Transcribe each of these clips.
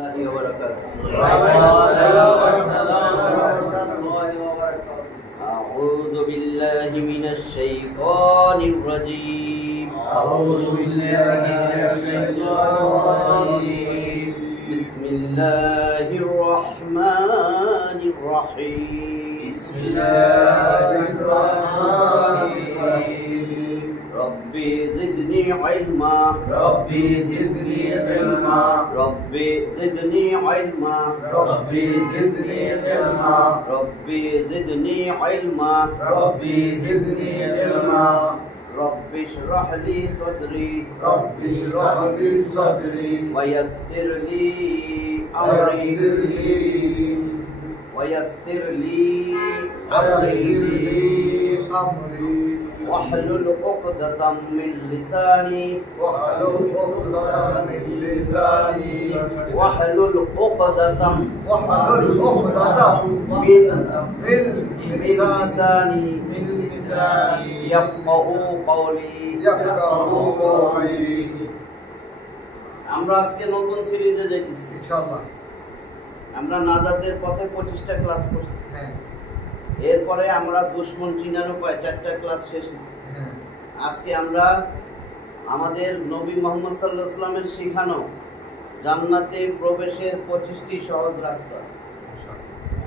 أعوذ بالله من الشيطان الرجيم. بسم الله الرحمن الرحيم. ربي زدني علما. ربي زدني علما. ربي زدني علما. ربي زدني علما. ربي زدني علما. ربي زدني علما. رب اشرح لي صدري. رب اشرح لي صدري. ويسر لي ويسر لي ويسر لي أمري. واحلل عقدة من لساني. واحلل عقدة من لساني. واحلل عقدة واحلل عقدة من لساني يفقه قولي. يفقهوا قولي. আমরা আজকে নতুন সিরিজে যাইতেছি ইনশাআল্লাহ। আমরা নাজাতের পথে 25টা ক্লাস করছি। হ্যাঁ এরপরে আমরা দুশমন চিনার উপায় 4টা ক্লাস শেষ হয়েছে। হ্যাঁ আজকে আমরা আমাদের নবী মুহাম্মদ সাল্লাল্লাহু আলাইহি ওয়াসাল্লামের শিখানো জান্নাতে প্রবেশের 25টি সহজ রাস্তা,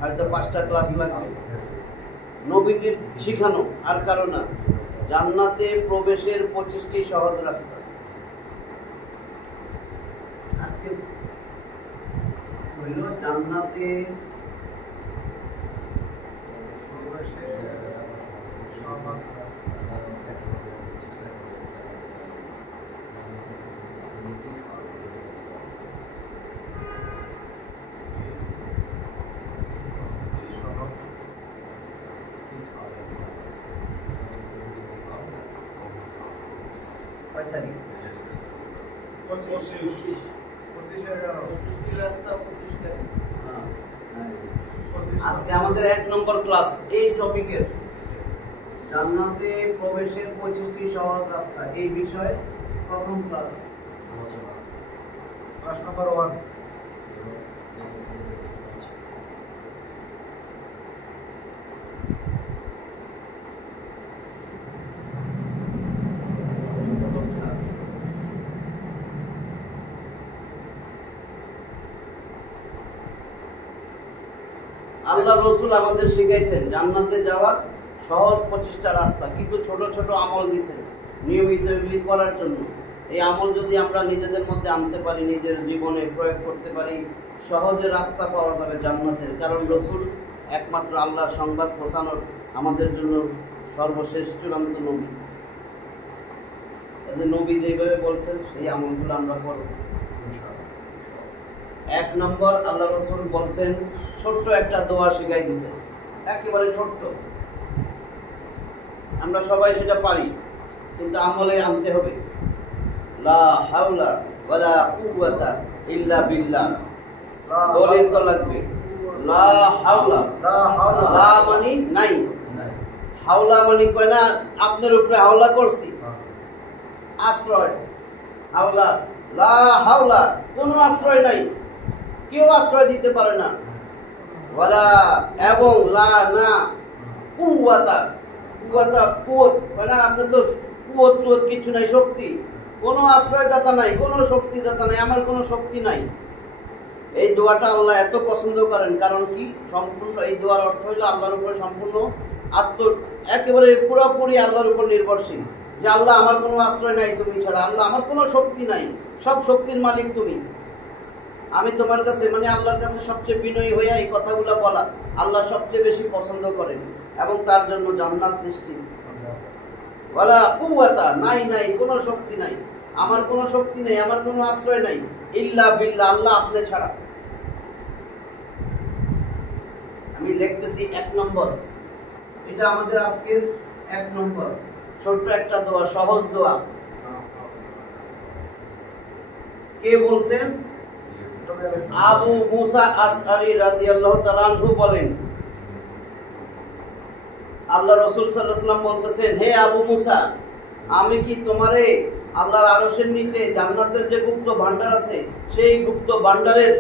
হয়তো 5টা ক্লাস লাগবে। নবীজির শিখানো আর কারো না, জান্নাতে প্রবেশের 25টি সহজ রাস্তা। আজকে হইল জান্নাতে কয় তারিখ? 25 রাস্তা 25 তারিখ। আজকে আমাদের 1 নম্বর ক্লাস এই টপিকের, জান্নাতে প্রবেশের 25টি সহজ রাস্তা, এই বিষয়ে প্রথম ক্লাস নাম্বার 1। আল্লাহ রসুল আমাদের শিখাইছেন জান্নাতে যাওয়ার সহজ 25টা রাস্তা। কিছু ছোট ছোট আমল দিয়েছেন নিয়মিত এগুলি করার জন্য। এই আমল যদি আমরা নিজেদের মধ্যে আনতে পারি, নিজের জীবনে প্রয়োগ করতে পারি, সহজে রাস্তা পাওয়া যাবে জান্নাতের। কারণ রসুল একমাত্র আল্লাহর সংবাদ পৌঁছানোর আমাদের জন্য সর্বশেষ চূড়ান্ত নবী। নবী যেভাবে বলছেন সেই আমলগুলো আমরা করব। 1 নম্বর, আল্লাহ রসুল বলছেন ছোট্ট একটা দোয়া শিখাই দিছে, একেবারে ছোট্ট। আমরা সবাই সেটা পারি, কিন্তু আমলে আনতে হবে। লা হাওলা ওয়ালা কুওয়াতা ইল্লা বিল্লাহ। দলিল তো লাগবে। লা হাওলা, লা মানে নাই, হাওলা মানে কয় না আপনার উপরে হাওলা করছি, আশ্রয়। হাওলা, লা হাওলা, কোনো আশ্রয় নাই, কেউ আশ্রয় দিতে পারে না। ওয়ালা, এবং লা না কুওয়াতা, কুওয়াতা কুওত, মানে আপনার তো কুওত চুত কিছু নাই, শক্তি, কোনো আশ্রয়দাতা নাই, কোনো শক্তিদাতা নাই, আমার কোনো শক্তি নাই। এই দোয়াটা আল্লাহ এত পছন্দ করেন, কারণ কি সম্পূর্ণ এই দোয়ার অর্থ হইল আল্লাহর উপরে সম্পূর্ণ একেবারে পুরোপুরি আল্লাহর উপর নির্ভরশীল। যে আল্লাহ আমার কোনো আশ্রয় নাই তুমি ছাড়া, আল্লাহ আমার কোনো শক্তি নাই, সব শক্তির মালিক তুমি। আমি তোমার কাছে, মানে আল্লাহর কাছে সবচেয়ে বিনয়ী হইয়া এই কথাগুলো বলা আল্লাহ সবচেয়ে বেশি পছন্দ করেন, এবং তার জন্য জান্নাত নিশ্চিত। ওয়ালা কুওয়াতা, নাই নাই, কোনো শক্তি নাই, আমার কোনো শক্তি নাই, আমার কোনো আশ্রয় নাই, ইল্লা বিল্লাহ, আল্লাহ আপনি ছাড়া। আমি লিখতেছি 1 নম্বর, এটা আমাদের আজকের 1 নম্বর ছোট্ট একটা দোয়া, সহজ দোয়া। কে বলছেন? আবু মুসা আশআরী রাদিয়াল্লাহু তাআলা আনহু বলেন, আল্লাহ রাসূল সাল্লাল্লাহু আলাইহি ওয়াসাল্লাম বলতেছেন, হে আবু মুসা, আমি কি তোমারে আল্লাহর আরশের নিচে জান্নাতের যে গুপ্ত ভান্ডার আছে সেই গুপ্ত ভান্ডারের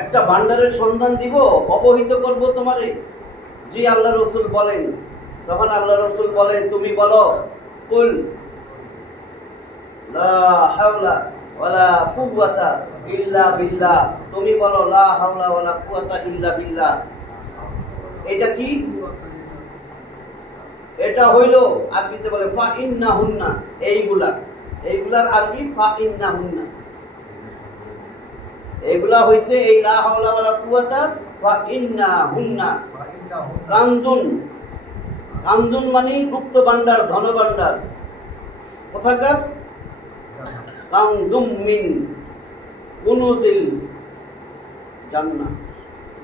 একটা ভান্ডারের সন্ধান দিব, অবহিত করব তোমারে। জি আল্লাহ রসুল বলেন। তখন আল্লাহ রসুল বলে, তুমি বলো কুল লা হাওলা ওয়ালা কুওয়াতা ইল্লা বিল্লাহ। তুমি বলো লা হাওলা ওয়ালা কুওয়াতা ইল্লা বিল্লাহ। এটা কি? এটা হইল আরবিতে বলে ফা ইন্নাহুন্না। এইগুলার আরবি ফা ইন্নাহুন্না। এগুলা হইছে এই লা হাওলা ওয়ালা কুওয়াতা ফা ইন্নাহুন্না কানজুন। কানজুন মানে গুপ্ত ভান্ডার, ধন ভান্ডার। কোথাকার? কানজুম মিন কুনুজিল জান্নাহ।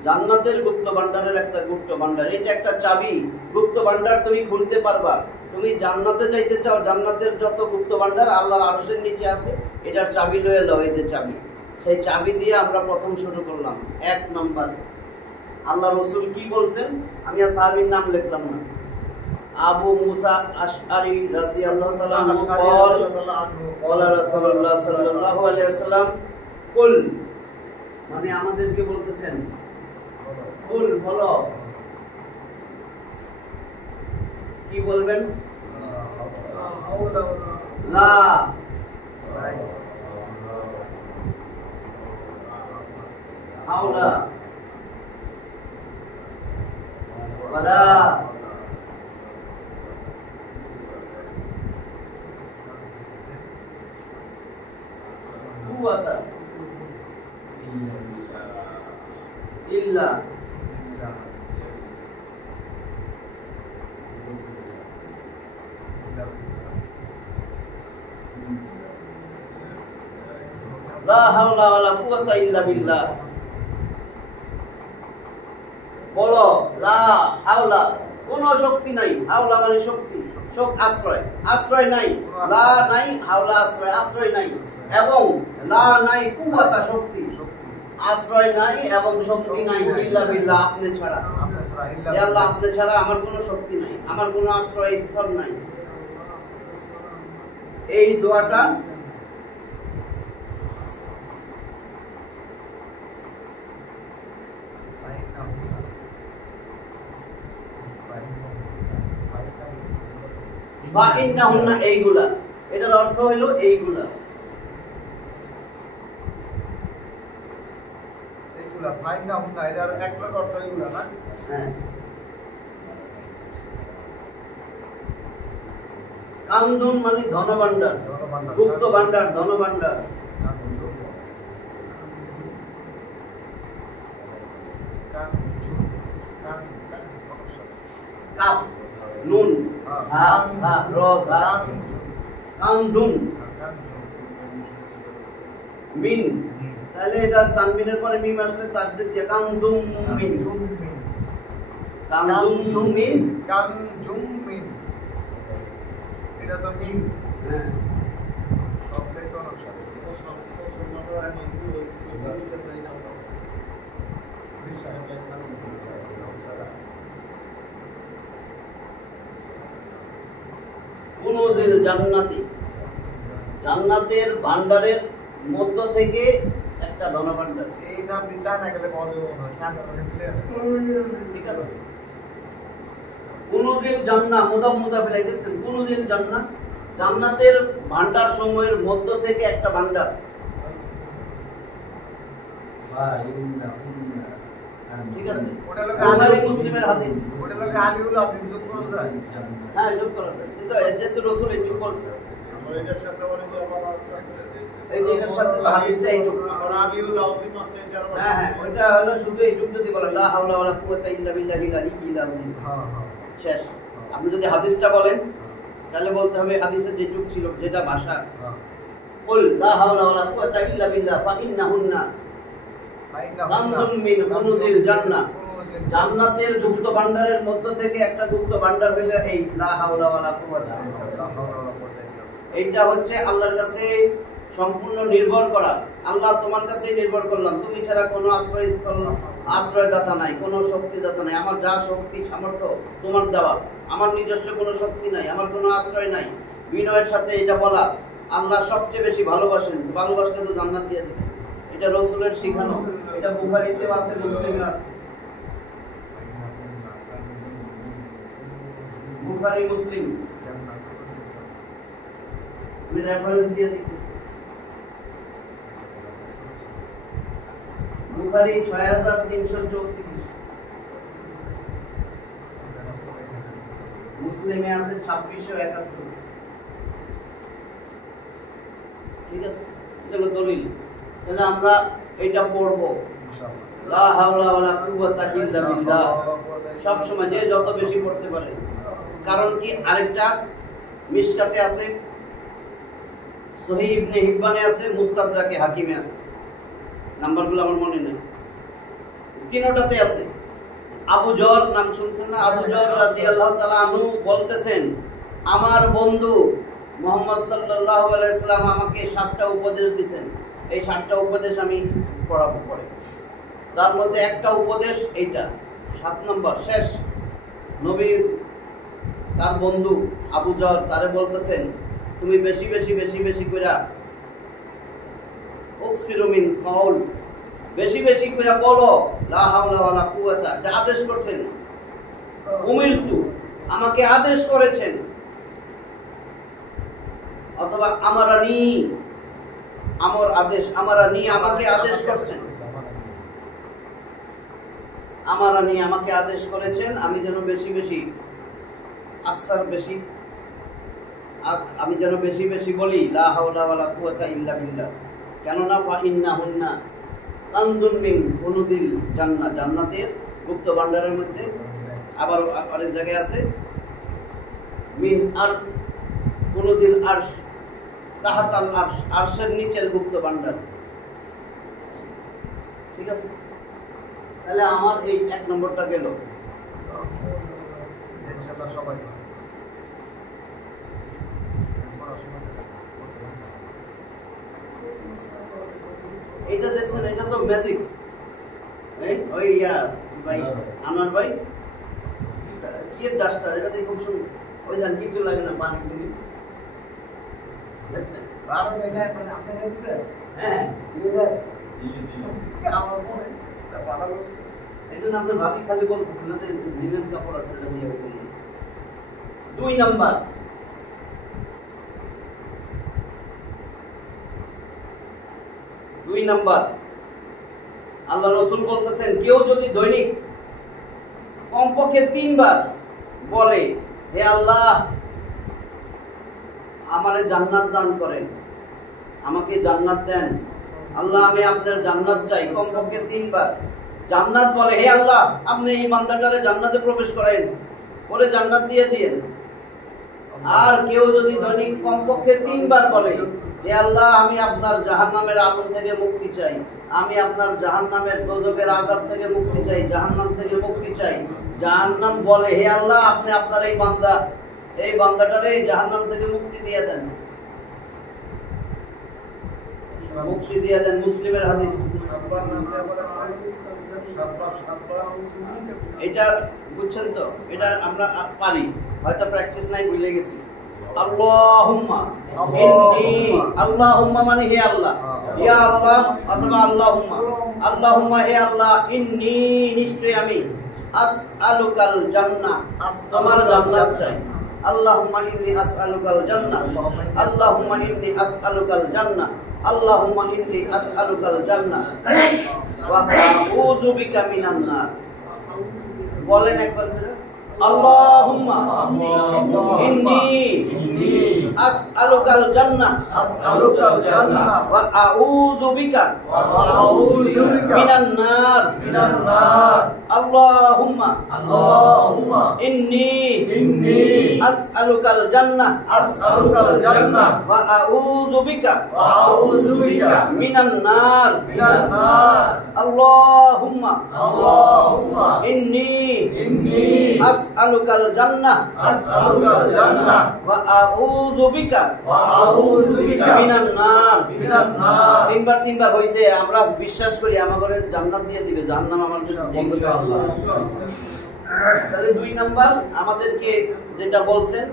জান্নাতের গুপ্ত ভান্ডারের একটা গুপ্ত ভান্ডার। এটা একটা চাবি। গুপ্ত ভান্ডার তুমি খুলতে পারবা। তুমি জান্নাতে যাইতে চাও, জান্নাতের যত গুপ্ত ভান্ডার আল্লাহর আরশের নিচে আছে, এটার চাবি লয়ে লও। এই যে চাবি, সেই চাবি দিয়ে আমরা প্রথম শুরু করলাম। 1 নম্বর, আল্লাহ রসুল কি বলছেন? আমি আর সাহাবীর নাম লিখলাম না। আবু মুসা আশআরী রাদিয়াল্লাহু তাআলা আনহু ক্বালা রাসূলুল্লাহ সাল্লাল্লাহু আলাইহি ওয়াসাল্লাম কুল, মানে আমাদেরকে বলতেছেন কুল, বলো। কি বলবেন? লা হাওলা ওয়ালা কুওয়াতা ইল্লা লা হাওলা ওয়ালা কুওয়াতা ইল্লা বিল্লাহ। বলো লা হাওলা, কোনো শক্তি নাই। হাওলা মানে শক্তি, আশ্রয়, আশ্রয় নাই। লা নাই, হাওলা আশ্রয়, আশ্রয় নাই। এবং লা নাই কুওয়াতা শক্তি, আশ্রয় নাই এবং শক্তি নাই। ইল্লা বিল্লাহ, আপনি ছাড়া। হে আল্লাহ, আপনি ছাড়া আমার কোনো শক্তি নাই, আমার কোনো আশ্রয় স্থল নাই। এই দোয়াটা বা ইন্নাহুন্না, এইগুলা, এটার অর্থ হইল এইগুলা। এইগুলা ফাইন্নাহুন্না, এটার এক প্রকার অর্থ এইগুলা না? হ্যাঁ। কানজুন মানে ধন ভান্ডার, গুপ্ত ভান্ডার, ধন ভান্ডার। কাফ নুন হা হা র সা কানজুন মিন, তাহলে এটা তানবিনের পরে মিম আসলে তাসদীদ দিয়ে কানজুম মিন। কানজুম মিন, কানজুম মিন, এটা তো মিন। হ্যাঁ, সবটাই তো নকশা। কুনুজিল জান্নাতি, জান্নাতের ভান্ডারের মধ্য থেকে একটা ধন ভান্ডার। এই নাম নিচা না গেলে পাওয়া যাবে না, সাদা মানে মিলে। ঠিক আছে। কুনুজিল জান্নাহ, মুদাফ মুদাফ ইলাইহি দেখছেন। কুনুজিল জান্নাহ, জান্নাতের ভান্ডার সমূহের মধ্য থেকে একটা ভান্ডার। ঠিক আছে, ওটা লোক বুখারী মুসলিমের হাদিস। ওটা লোক আলিউল আজিম যোগ করা যায়। হ্যাঁ, যোগ করা যায়, কিন্তু যেহেতু রাসূল এই যোগ করছে, এটার সাথে বলে যে আবার এই যে এটার সাথে তো হাদিসটা এই যোগ। আলিউল আজিম আছে এটা। হ্যাঁ হ্যাঁ, ওইটা হলো শুধু এই যোগ যদি বলেন লা হাওলা ওয়ালা কুওয়াতা ইল্লা বিল্লাহিল আলিয়্যিল আযীম। হ্যাঁ হ্যাঁ, শেষ। আপনি যদি হাদিসটা বলেন তাহলে বলতে হবে হাদিসের যে যোগ ছিল, যেটা ভাষা। কুল লা হাওলা ওয়ালা কুওয়াতা ইল্লা বিল্লাহ ফা ইন্নাহুন্না কানজুম মিন কুনুজিল জান্নাহ। জান্নাতের গুপ্ত ভান্ডারের মধ্য থেকে একটা গুপ্ত ভান্ডার হইলো এই লা হাওলা ওয়ালা কুওয়াতা। এইটা হচ্ছে আল্লাহর কাছে সম্পূর্ণ নির্ভর করা। আল্লাহ, তোমার কাছেই নির্ভর করলাম, তুমি ছাড়া কোনো আশ্রয়স্থল, আশ্রয়দাতা নাই, কোনো শক্তিদাতা নাই। আমার যা শক্তি সামর্থ্য তোমার দেওয়া, আমার নিজস্ব কোনো শক্তি নাই, আমার কোনো আশ্রয় নাই। বিনয়ের সাথে এটা বলা। আল্লাহ সবচেয়ে বেশি ভালোবাসেন, ভালোবাসলে তো জান্নাত দিয়ে দেবেন। এটা রাসূলের শিখানো, এটা বুখারীতে আছে, মুসলিমে আছে। বুখারী মুসলিম আমি রেফারেন্স দিয়ে দিতেছি। বুখারী 6334, মুসলিমে আছে 2671। ঠিক আছে, এটা হলো দলিল। তাহলে আমরা এটা পড়বো, লা হাওলা ওয়ালা কুওয়াতা ইল্লা বিল্লাহ, সব সময় যে যত বেশি পড়তে পারে। কারণ কি, আরেকটা মিশকাতে আছে, সহিহ ইবনে হিব্বানে আছে, মুস্তাদরাকে হাকিমে আছে, নাম্বারগুলো আমার মনে নেই, তিনটাতে আছে। আবু যর নাম শুনছেন না? আবু যর রাদিয়াল্লাহু তাআলা আনহু বলতেছেন, আমার বন্ধু মুহাম্মদ সাল্লাল্লাহু আলাইহি ওয়াসাল্লাম আমাকে 7টা উপদেশ দিয়েছেন, এই 7টা উপদেশ আমি পড়াবো পরে। তার মধ্যে একটা উপদেশ এইটা 7 নম্বর শেষ। নবী তার বন্ধু আবু যর তারে বলতেছেন, তুমি বেশি বেশি বেশি বেশি করে উকসিরু মিন কাউল, বেশি বেশি করে বলো লা হাওলা ওয়ালা কুওয়াতা, এটা আদেশ করছেন। উমিরতু, আমাকে আদেশ করেছেন, অথবা আমারানি, আমার আদেশ, আমারানি আমাকে আদেশ করছেন, আমারানি আমাকে আদেশ করেছেন আমি যেন বেশি বেশি আকসার বেশি আমি যেন বেশি বেশি বলি লা হাওলা ওয়ালা কুওয়াতা ইল্লা বিল্লাহ। কেননা ফা ইন্নাহুন্না কানজুম মিন কুনুজিল জান্নাহ, জান্নাতের গুপ্ত ভান্ডারের মধ্যে। আবার আরেক জায়গায় আছে মিন আর কুনুজিল আরশ, তাহাতাল আরশ, আরশের নিচের গুপ্ত ভান্ডার। ঠিক আছে, তাহলে আমার এই 1 নম্বরটা গেল। ইনশাআল্লাহ সবাই এটা দেখছেন, এটা তো ম্যাজিক। ওই ভাই আনোয়ার ভাই, কি ডাস্টার, এটা দেখে খুব সুন্দর। ওই জান কিছু লাগে না, পানি তুমি দেখছেন? আর এটা মানে আপনি দেখছেন? হ্যাঁ, আমার মনে ভালো। এই জন্য আপনার ভাবি খালি বলতেছেন না যে লিনেন কাপড় আছে, এটা দিয়ে বলুন। 2 নাম্বার, আল্লাহ রাসূল বলতেছেন, কেউ যদি দৈনিক কমপক্ষে 3 বার বলে, হে আল্লাহ আমারে জান্নাত দান করেন, আমাকে জান্নাত দেন, আল্লাহ আমি আপনার জান্নাত চাই, কমপক্ষে 3 বার জান্নাত বলে, হে আল্লাহ আপনি এই বান্দাটারে জান্নাতে প্রবেশ করেন, পরে জান্নাত দিয়ে দিয়েন। আর কেউ যদি দৈনিক কমপক্ষে 3 বার বলে, হে আল্লাহ আমি আপনার জাহান্নামের আগুন থেকে মুক্তি চাই, আমি আপনার জাহান্নামের দোজখের আযাব থেকে মুক্তি চাই, জাহান্নাম থেকে মুক্তি চাই, জাহান্নাম বলে, হে আল্লাহ আপনি আপনার এই বান্দাটারে জাহান্নাম থেকে মুক্তি দিয়ে দেন, মুক্তি দিয়ে দেন। মুসলিমের হাদিস। এটা বুঝছেন তো? এটা আমরা পারি, হয়তো প্র্যাকটিস নাই, ভুলে গেছি। আল্লাহুম্মা ইন্নী, আল্লাহুম্মা মানে হে আল্লাহ, ইয়া আল্লাহ অথবা আল্লাহুম্মা, আল্লাহুম্মা হে আল্লাহ, ইন্নী নিশ্চয় আমি, আসআলুকাল জান্নাহ তোমার জান্নাত চাই, আল্লাহুম্মা ইন্নী আসআলুকাল জান্নাহ, আল্লাহুম্মা ইন্নী আসআলুকাল জান্নাহ, আল্লাহুম্মা ইন্নী আসআলুকাল জান্নাহ ওয়া আউযু বিকা মিনান নার। বলেন একবার করে, আল্লাহুম্মা ইন্নী আসআলুকাল জান্নাহ ওয়া আউযু বিকা মিনান নার। আল্লাহুম্মা ইন্নী আসআলুকাল জান্নাহ ওয়া আউযু বিকা মিনান নার। আল্লাহুম্মা ইন্নী আসআলুকাল জান্নাহ ওয়া আউযু বিকা মিনান নার। 3 বার হইছে, আমরা বিশ্বাস করি আমাদের জান্নাত দিয়ে দিবে, জাহান্নাম আমার ইনশাআল্লাহ। তাহলে 2 নাম্বার আমাদেরকে যেটা বলছেন,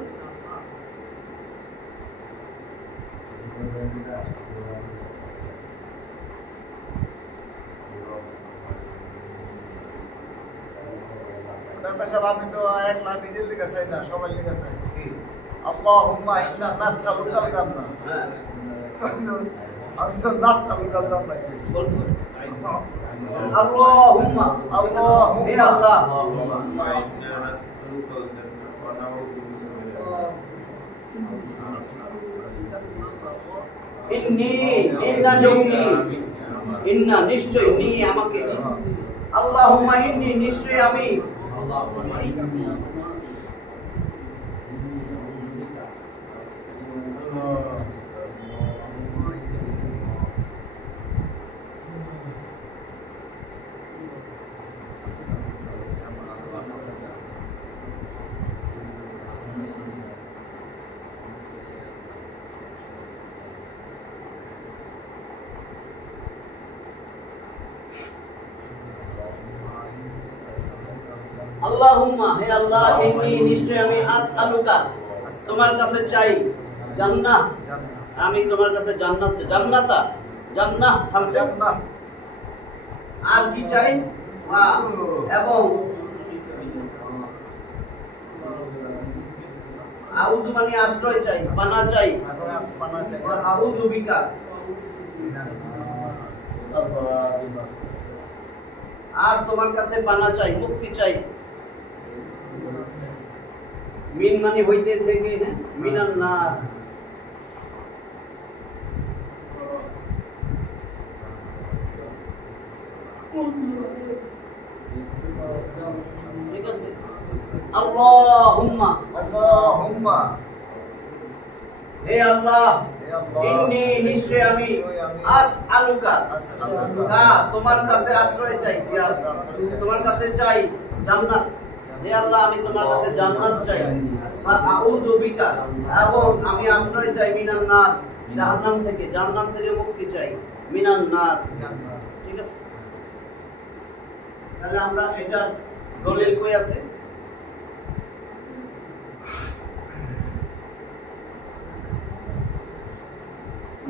দাদা সাহেব আমি তো একলা নিজের লিখে চাই না সবাই লিখে চাই আল্লাহুম্মা ইন্না নাসআলুকাল জান্নাহ আমি তো নাসআলুকাল জান্নাহ বলতে পারি আল্লাহুম্মা হে আল্লাহ আল্লাহুম্মা ইন্না নাসআলুকাল জান্নাহ ওয়া নাউযু ইন্না নিশ্চয় নি আমাকে আল্লাহুম্মা ইন্নী নিশ্চয় আমি আল্লাহুম্মা হে আল্লাহ ইন্নী নিশ্চয় আমি আসআলুকা তোমার কাছে চাই জান্নাহ আমি তোমার কাছে জান্নাতা জান্নাহ জান্নাহ আর কি চাই এবং আউযু মানে আশ্রয় চাই পানা চাই আউযু বিকা আর তোমার কাছে পানা চাই মুক্তি চাই মিন মানে হইতে থেকে মিনান নার ঠিক আছে আল্লাহুম্মা হে আল্লাহ ইন্নী নিশ্চয় আমি আসআলুকা তোমার কাছে আশ্রয় চাই তোমার কাছে চাই জান্নাত হে আল্লাহ আমি তোমার কাছে জান্নাত চাই আউযু বিকা এবং আমি আশ্রয় চাই মিনান নার জাহান্নাম থেকে মুক্তি চাই মিনান নার ঠিক আছে তাহলে আমরা এটার দলিল কই আছে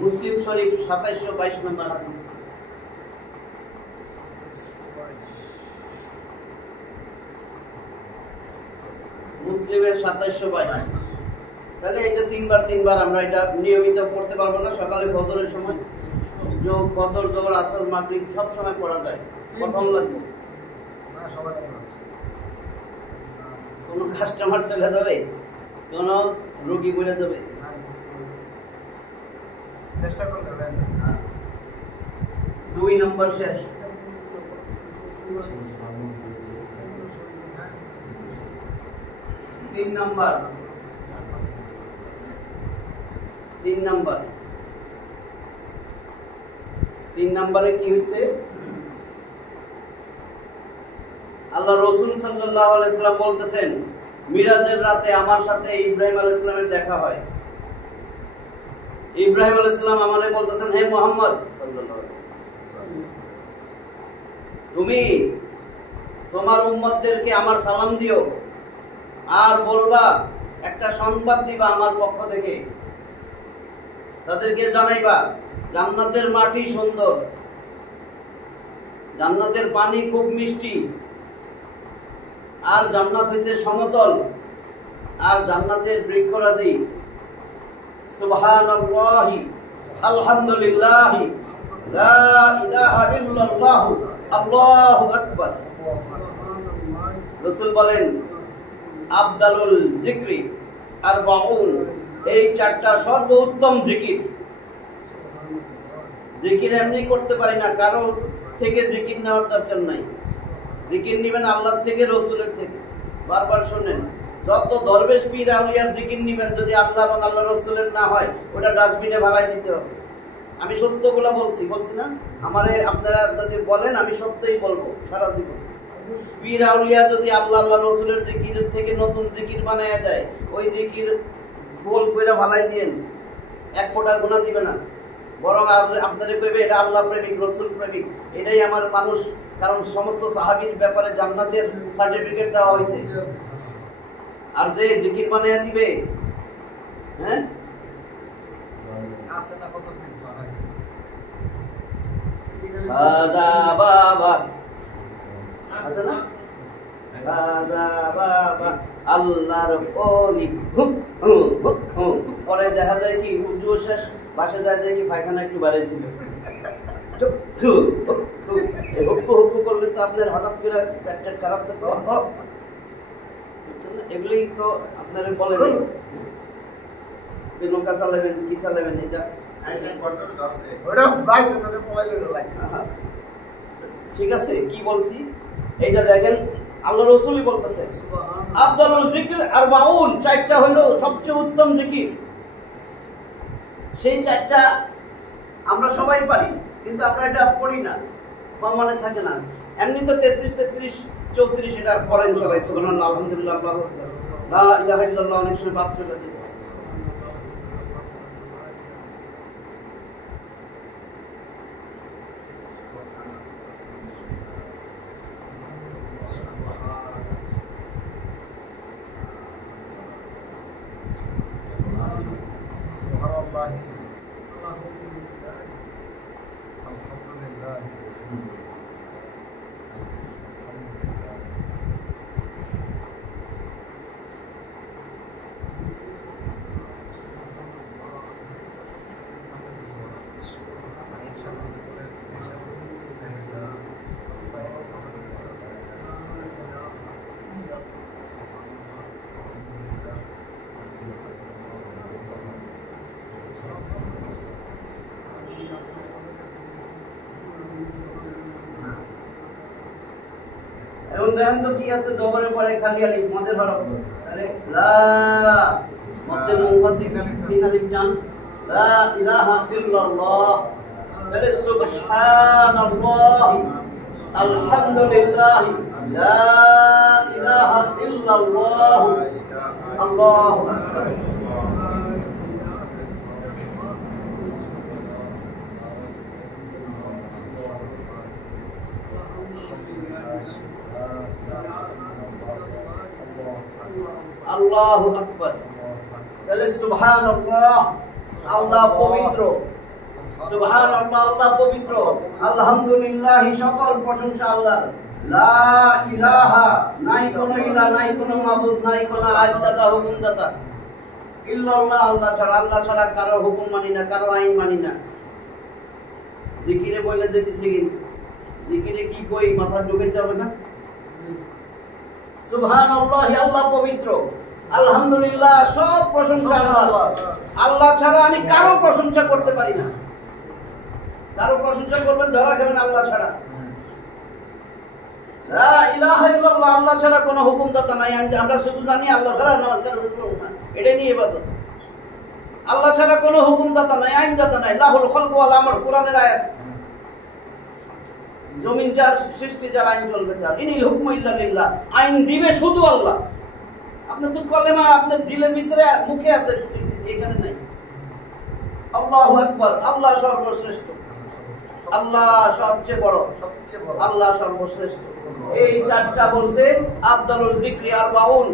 মুসলিম শরীফ 2722 নম্বর হাদিস মুসলিমের 2722 তাহলে এটা তিনবার আমরা এটা নিয়মিত পড়তে পারবো না সকালে ফজরের সময় যোগ ফজর জোহর আসর মাগরিব সব সময় পড়া যায় প্রথম লাগবে না সবাই কোন কাস্টমার চলে যাবে কোন রোগী বলে যাবে চেষ্টা করতে হবে 2 নম্বর শেষ 3 নম্বর 3 নম্বরে কি হয়েছে আল্লাহ রাসূল সাল্লাল্লাহু আলাইহি সাল্লাম বলতেছেন মিরাজের রাতে আমার সাথে ইব্রাহিম আলাইহিস সালামের দেখা হয় ইব্রাহিম আলাইহিস সালাম আমারে বলতেছেন হে মুহাম্মদ সাল্লাল্লাহু আলাইহি ওয়াসাল্লাম তুমি তোমার উম্মতদেরকে আমার সালাম দিও আর বলবা একটা সংবাদ দিবা আমার পক্ষ থেকে তাদেরকে জানাইবা জান্নাতের মাটি সুন্দর জান্নাতের পানি খুব মিষ্টি আর জান্নাত হইছে সমতল আর জান্নাতের বৃক্ষরাজি সুবহানাল্লাহি আলহামদুলিল্লাহি লা ইলাহা ইল্লাল্লাহু আল্লাহু আকবার রাসূল বলেন আফদালুল যিকরি আরবাউন এই চারটা সর্বোত্তম জিকির জিকির এমনি করতে পারি না কারো থেকে জিকির নেওয়ার দরকার নাই জিকির নেবেন আল্লাহ থেকে রাসূলের থেকে বারবার শুনেন যত দরবেশ পীর আউলিয়ার জিকির নেবেন যদি আল্লাহ এবং আল্লাহ রাসূলের না হয় ওটা ডাস্টবিনে ফেলাই দিতে হবে আমি সত্যগুলো বলছি না আমারে আপনারা যদি বলেন আমি সত্যই বলবো সারা জীবন পীর আউলিয়া যদি আল্লাহ আল্লাহ রাসূলের জিকিরের থেকে নতুন জিকির বানায়া দেয় ওই জিকির গোল কইরা ফেলাই দিয়েন এক ফোঁটা গুনাহ দিবে না বরং আপনাদের কইবে এটা আল্লাহ প্রেমিক রাসূল প্রেমিক এটাই আমার মানুষ কারণ সমস্ত সাহাবীর ব্যাপারে জান্নাতের সার্টিফিকেট দেওয়া হয়েছে আর যে জিকির বানায়া দিবে হ্যাঁ আছে না কত দিন বানাই হাদা বাবা আছে না হাদা বাবা আল্লাহর ওলি পরে দেখা যায় কি উজু শেষ বাসে যায় দেখি পায়খানা একটু বাড়াইছিল হুক্কু করলে তো আপনার হঠাৎ করে পেট খারাপ থাকবে এগুলি তো আপনারা বলে নৌকা চালাবেন কি চালাবেন এটা ঠিক আছে কি বলছি এটা দেখেন আল্লাহ রাসূলই বলতেছে আফদালুল যিকর আরবাউন চারটা হলো সবচেয়ে উত্তম জিকির সেই চারটা আমরা সবাই পারি কিন্তু আমরা এটা পড়ি না বা মনে থাকে না এমনি তো 33 33 34 এটা পড়েন সবাই সুবহানাল্লাহ আলহামদুলিল্লাহ আল্লাহু আকবার লা ইলাহা ইল্লাল্লাহ অনেক সময় বাদ চলে যায় এখন দেখেন তো কি আছে জবরের পরে খালি আলিফ মদের হরফ তাহলে লা মধ্যে মুফাসসির তিন আলিফ টান লা ইলাহা ইল্লাল্লাহ তাহলে সুবহানাল্লাহ আলহামদুলিল্লাহ লা ইলাহা ইল্লাল্লাহ আল্লাহু আকবার আল্লাহু আকবার তাহলে সুবহানাল্লাহ আল্লাহ পবিত্র সুবহানাল্লাহ আল্লাহ পবিত্র আলহামদুলিল্লাহ সকল প্রশংসা আল্লাহর লা ইলাহা নাই কোনো ইলাহ নাই কোনো মাবুদ নাই কোনো আজদাতা হুকুমদাতা ইল্লাল্লাহ আল্লাহ ছাড়া কারো হুকুম মানি না কারো আইন মানি না জিকিরে বলে যেতেছি কিন্তু জিকিরে কি কই মাথা ঢুকাইতে হবে না সুবহানাল্লাহ আল্লাহ পবিত্র আলহামদুলিল্লাহ সব প্রশংসা আল্লাহ আল্লাহ ছাড়া আমি কারো প্রশংসা করতে পারি না কারো প্রশংসা করবেন ধরা খাবেন আল্লাহ ছাড়া লা ইলাহা ইল্লাল্লাহ আল্লাহ ছাড়া কোনো হুকুমদাতা নাই আমরা শুধু জানি আল্লাহ ছাড়া নামাজ কালাম পড়ব না এটাই নিয়ে ইবাদত আল্লাহ ছাড়া কোনো হুকুমদাতা নাই আইনদাতা নাই লাহুল খালকু ওয়াল আমর কোরআনের আয়াত জমিন যার সৃষ্টি যার আইন চলবে তার ইনিল হুকমু ইল্লা লিল্লাহ আইন দিবে শুধু আল্লাহ আপনার তো কলেমা আপনার দিলের ভিতরে মুখে আছে এখানে নাই আল্লাহু আকবার আল্লাহ সর্বশ্রেষ্ঠ আল্লাহ সবচেয়ে বড় আল্লাহ সর্বশ্রেষ্ঠ এই চারটা বলছে আফদালুল যিকরি আরবাউন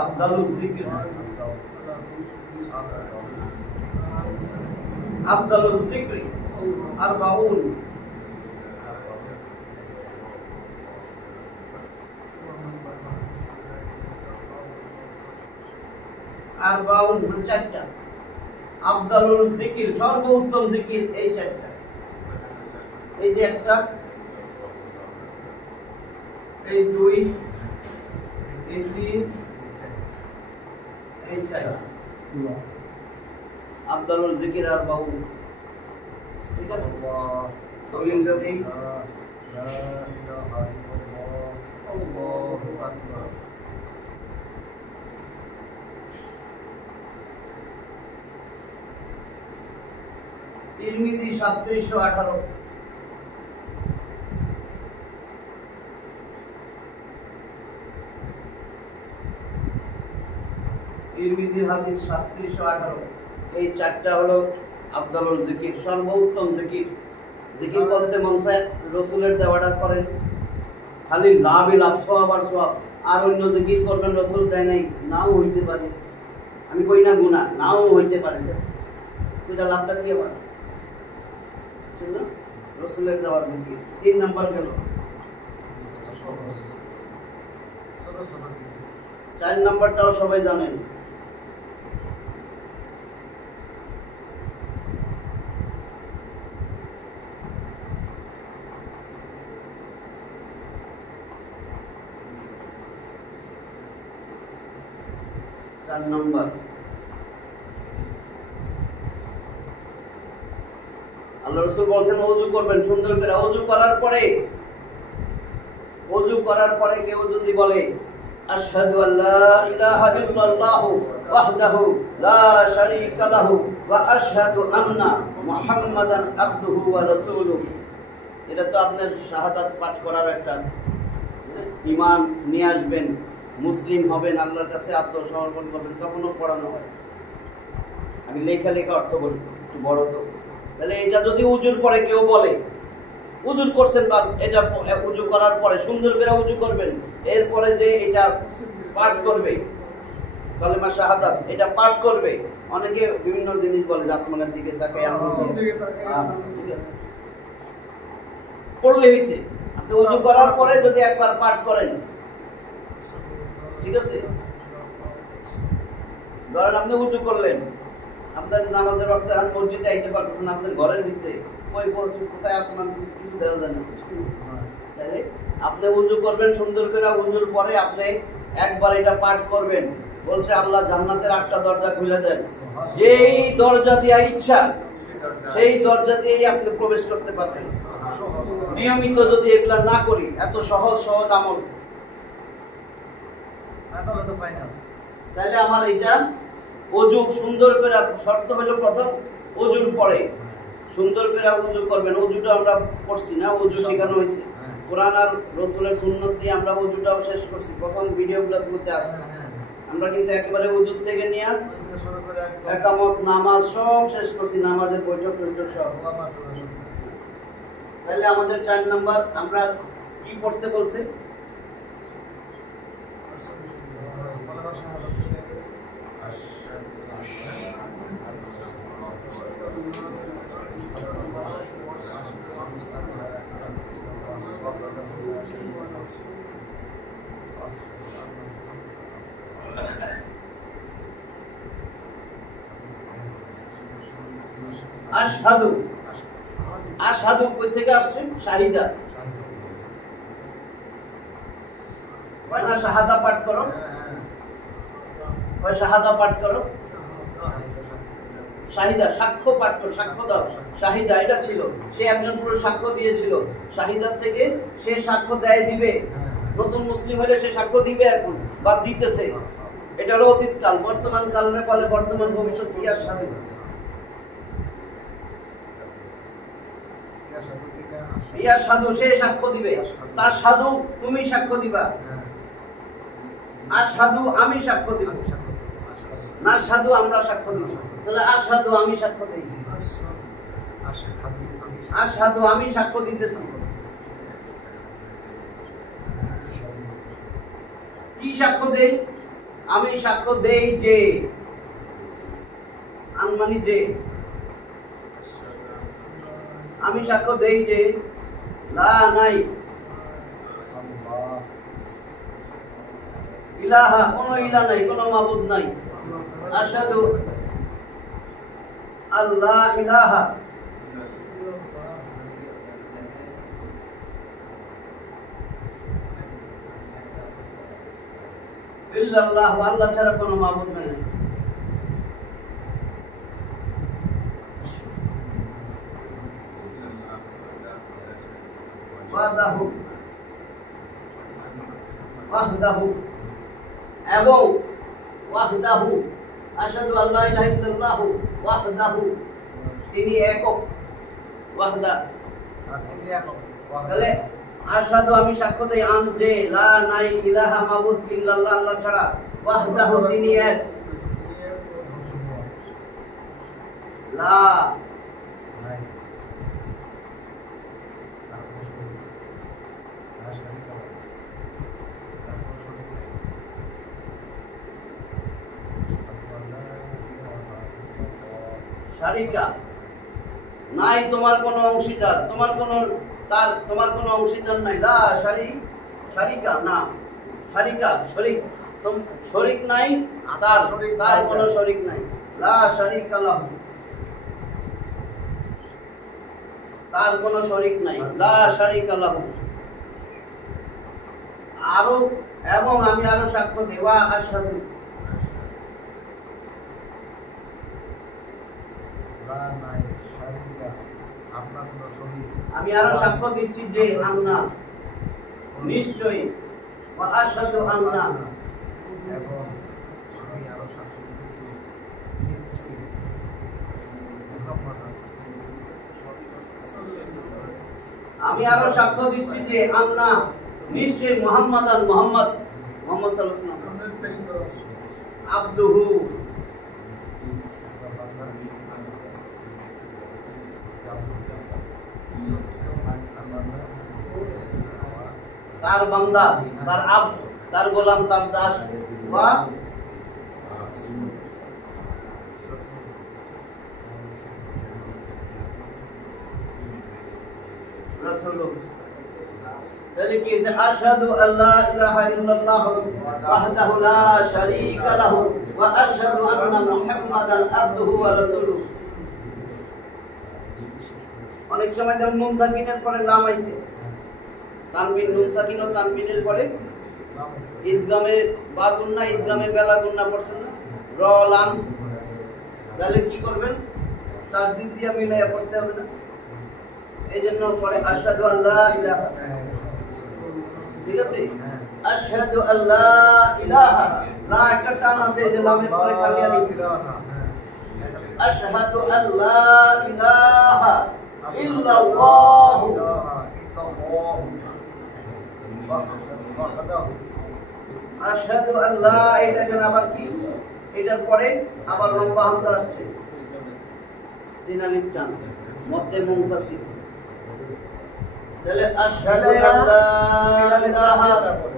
আফদালুল যিকর আফদালুল যিকরি আরবাউন আরবাউন চারটা আফদালুল যিকর সর্বোত্তম জিকির এই চারটা এই যে একটা এই দুই এই তিন এই চারটা আফদালুল যিকর আরবাউন ঠিক আছে দলিল যদি লা ইলাহা ইল্লাল্লাহ আল্লাহু আকবার তিরমিজি 3718 তিরমিজির হাদিস 3718 এই চারটা হলো আফদালুল যিকর সর্বোত্তম জিকির জিকির করতে মন চায় রাসূলের দেওয়াটা করেন খালি লাভে লাভ, সওয়াব আর সওয়াব। আর অন্য জিকির করবেন রাসূল দেয় নাই, নাও হইতে পারে। আমি কই না গুনাহ, নাও হইতে পারে। এটা লাভটা কি আবার? বুঝছেন না? রাসূলের দেওয়া জিকির। 3 নাম্বার গেল। 4 নাম্বারটাও সবাই জানেন। নম্বর আল্লাহ রাসূল বলেন ওযু করবেন সুন্দর করে। ওযু করার পরে কেউ যদি বলে আশহাদু আল্লা ইলাহা ইল্লাল্লাহু ওয়াহদাহু লা শারীকা লাহু ওয়া আশহাদু আন্না মুহাম্মাদান আবদুহু ওয়া রাসূলুহু, এটা তো আপনার শাহাদাত পাঠ করার একটা ঈমান নিয়ে আসবেন, মুসলিম হবেন, আল্লাহর কাছে আত্মসমর্পণ করবেন, তখনও পড়ানো হয়। আমি লেখা অর্থ বলি, একটু বড় তো। তাহলে এটা যদি উজুর পরে কেউ বলে, উজুর করছেন বা এটা উজু করার পরে সুন্দর করে উজু করবেন, এরপরে যে এটা পাঠ করবে কালেমা শাহাদাত, এটা পাঠ করবে। অনেকে বিভিন্ন জিনিস বলে, আসমানের দিকে তাকায়, ঠিক আছে, পড়লে হয়েছে। আপনি উজু করার পরে যদি একবার পাঠ করেন, ঠিক আছে। ধরেন আপনি উজু করলেন, আপনার নামাজের ওয়াক্তে আর মসজিদে আইতে পারতেছেন, আপনার ঘরের ভিতরে ওই কোথায় আসমান কিছু দেখা যায় না, তাহলে আপনি উজু করবেন সুন্দর করে। উজুর পরে আপনি একবার এটা পাঠ করবেন। বলছে আল্লাহ জান্নাতের 8টা দরজা খুলে দেন, যেই দরজা দিয়ে ইচ্ছা সেই দরজা দিয়েই আপনি প্রবেশ করতে পারবেন। নিয়মিত যদি এগুলা না করি, এত সহজ সহজ আমল, তাহলে আমার এটা ওযু সুন্দর করে, শর্ত হলো প্রথম ওযুর পরে সুন্দর করে ওযু করবেন। ওযুটা আমরা করছি না, ওযু শেখানো হয়েছে কোরআন আর রাসূলের সুন্নাত দিয়ে। আমরা ওযুটাও শেষ করছি, প্রথম ভিডিওগুলোতে আছে। আমরা কিন্তু একেবারে ওযু থেকে নিয়ে শুরু করে একামত, নামাজ সব শেষ করছি, নামাজের বৈঠক সব। তাহলে আমাদের 4 নাম্বার আমরা কি পড়তে বলছে? আশহাদু। আশহাদু কই থেকে আসছে? শাহিদা। কয় না শাহাদা পাঠ করো, কয় শাহাদা পাঠ করো, শাহিদা সাক্ষ্য পাঠ করো, সাক্ষ্য দাও। শাহিদা এটা ছিল, সে একজন পুরুষ সাক্ষ্য দিয়েছিল। শাহিদার থেকে সে সাক্ষ্য দেয়, দিবে। নতুন মুসলিম হলে সে সাক্ষ্য দিবে এখন বা দিতেছে। এটা হলো অতীত কাল। বর্তমান কালের ফলে বর্তমান ভবিষ্যৎ ইয়ার সাথে ইয়া সাধু সে সাক্ষ্য দিবে, তার সাধু তুমি সাক্ষ্য দিবা, আর সাধু আমি সাক্ষ্য দিব, না সাধু আমরা সাক্ষ্য দিব। তাহলে আর সাধু আমি সাক্ষ্য দিয়েছি, আর সাধু আমি সাক্ষ্য দিতেছি। কি সাক্ষ্য দেই? আমি সাক্ষ্য দেই যে, আনমানি যে, আমি সাক্ষ্য দেই যে লা নাই ইলাহা, কোন ইলাহ নাই, কোন মাবুদ নাই। আশহাদু আল্লাহ ইলাহা ইল্লাল্লাহ, আল্লাহ ছাড়া কোন মাবুদ নাই। ওয়াহদাহু ওয়াহদাহু এবং ওয়াহদাহু, আশহাদু আল্লা ইলাহা ইল্লাল্লাহু ওয়াহদাহু, তিনি একক। ওয়াহদা তিনি একক। তাহলে আশহাদু আমি সাক্ষ্য দেই আন যে লা নাই ইলাহা মাবুদ ইল্লাল্লাহ, আল্লাহ ছাড়া। ওয়াহদাহু তিনি এক, লা শারিকা নাই, তোমার কোনো অংশীদার, তোমার কোনো অংশীদার নাই। লা শারিকা না, শারিকা শরীক, শরীক নাই, তার কোনো শরীক নাই। লা শারিকা লাহু, তার কোনো শরীক নাই। লা শারিকা লাহু। আরো এবং আমি আরো সাক্ষ্য দেই, ওয়া আশহাদু, আমি আরো সাক্ষ্য দিচ্ছি যে আন্না নিশ্চয়ই, ওয়া আশহাদু আন্না, এবং আমি আরো সাক্ষ্য দিচ্ছি নিশ্চয়ই আমি আরো সাক্ষ্য দিচ্ছি যে আন্না নিশ্চয়ই মুহাম্মদ সাল্লাল্লাহু আলাইহি ওয়াসাল্লাম আবদুহু, তার বান্দা, তার আব্দ, তার গোলাম, তার দাস, বা রাসূল। তাহলে কি যে আশহাদু আল্লা ইলাহা ইল্লাল্লাহ ওয়াহদাহু লা শারীকা লাহু ওয়া আশহাদু আন্না মুহাম্মাদান আবদুহু ওয়া রাসূলুহু। অনেক সময় যেমন নুন সাকিনের পরে লাম আইছে, তানবিন, নুন সাকিন ও তানবিনের পরে ঈদগামে বা গুন্না, ঈদগামে বেলা গুন্না পড়ছেন না, র লাম, তাহলে কি করবেন? তাসদীদ দিয়ে মিলাইয়া পড়তে হবে না। এই জন্য পরে আশহাদু আল্লা ইলাহা, ঠিক আছে, আশহাদু আল্লা ইলাহা, লা একটা টান আছে, এই যে লামের পরে খালি আলিফ। আশহাদু আল্লা ইলাহা ইল্লাল্লাহু আশহাদু আল্লা, এই দেখেন আবার কি, এটার পরে আবার লম্বা হামজা আসছে, তিন আলিফ টান, মধ্যে মুনফাসিল। তাহলে আশহাদু আল্লা ইলাহা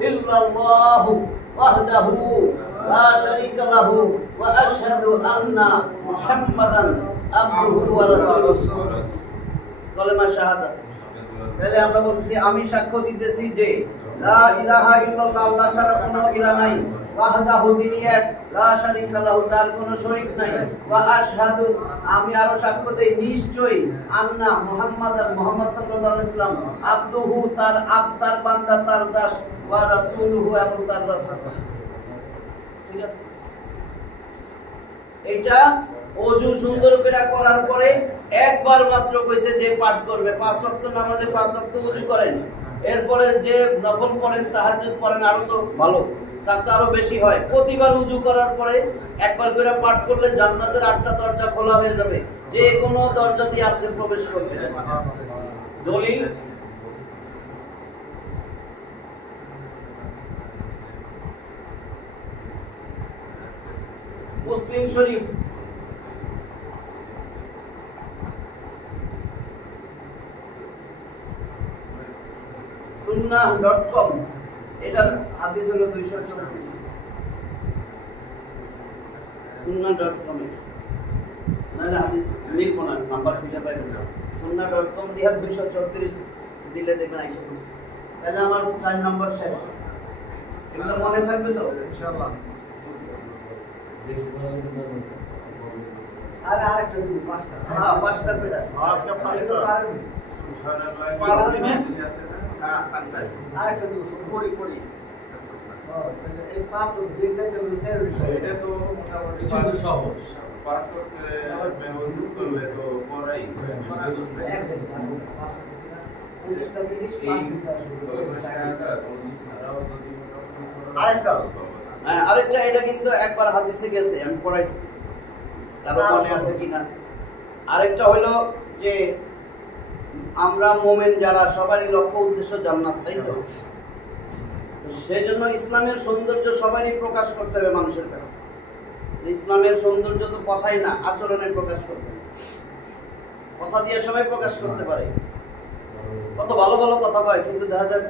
ইল্লাল্লাহু ওয়াহদাহু লা শারীকা লাহু ওয়া আশহাদু আন্না মুহাম্মাদান আবদুহু ওয়া রাসূলুহু, কলেমা শাহাদাত। তাহলে আমরা বলছি আমি সাক্ষ্য দিতেছি যে লা ইলাহা ইল্লাল্লাহ, আল্লাহ ছাড়া কোনো ইলাহ নাই, ওয়াহদাহু, তিনি এক, লা শারীকা লাহু, তার কোনো শরীক নাই, ওয়া আশহাদু, আমি আরো সাক্ষ্য দেই নিশ্চয়ই, আন্না মুহাম্মদ সাল্লাল্লাহু আলাইহি ওয়াসাল্লাম আবদুহু, তার তার বান্দা, তার দাস, ওয়া রাসূলুহু, এবং তার রাসূল। ঠিক আছে, এটা ওযু সুন্দর করে করার পরে একবার মাত্র কইছে যে পাঠ করবে। 5 ওয়াক্ত নামাজে 5 ওয়াক্ত ওযু করেন, এরপরে যে নফল পড়েন, তাহাজ্জুদ পড়েন, আরো তো ভালো, তার তো আরো বেশি হয়। প্রতিবার ওযু করার পরে একবার করে পাঠ করলে জান্নাতের 8টা দরজা খোলা হয়ে যাবে, যে কোনো দরজা দিয়ে আপনি প্রবেশ করবেন। দলিল মুসলিম শরীফ sunnah.com, এটার হাদিস হলো 234, sunnah.com, নাহলে হাদিস মিলব না, নাম্বার খুঁজে পাইবেন না। sunnah.com দিয়ে 234 দিলে দেখবেন আইসা করছে। তাহলে আমার 4 নম্বর শেষ, এগুলো মনে থাকবে তো ইনশাআল্লাহ। আরে আরেকটা দিন, 5টা, হ্যাঁ 5টা পেড়া, 5টা তো পারবে। আরেকটা দিন পড়ি এই 5 যে যেটা বলছেন এটা তো মোটামুটি 5 সহজ, 5 করতে মেহজুদ করলে তো পড়াই আরেকটা, এটা কিন্তু একবার হাদিসে গেছে, আমি পড়াইছি, কারো মনে আছে কিনা। আরেকটা হলো যে আমরা মুমিন যারা, সবারই লক্ষ্য উদ্দেশ্য জান্নাত, তাই তো? সেই জন্য ইসলামের সৌন্দর্য সবারই প্রকাশ করতে হবে মানুষের কাছে। ইসলামের সৌন্দর্য তো কথাই না, আচরণে প্রকাশ করতে হবে। কথা দিয়ে সবাই প্রকাশ করতে পারে, কত ভালো ভালো কথা কয়, কিন্তু দেখা যায়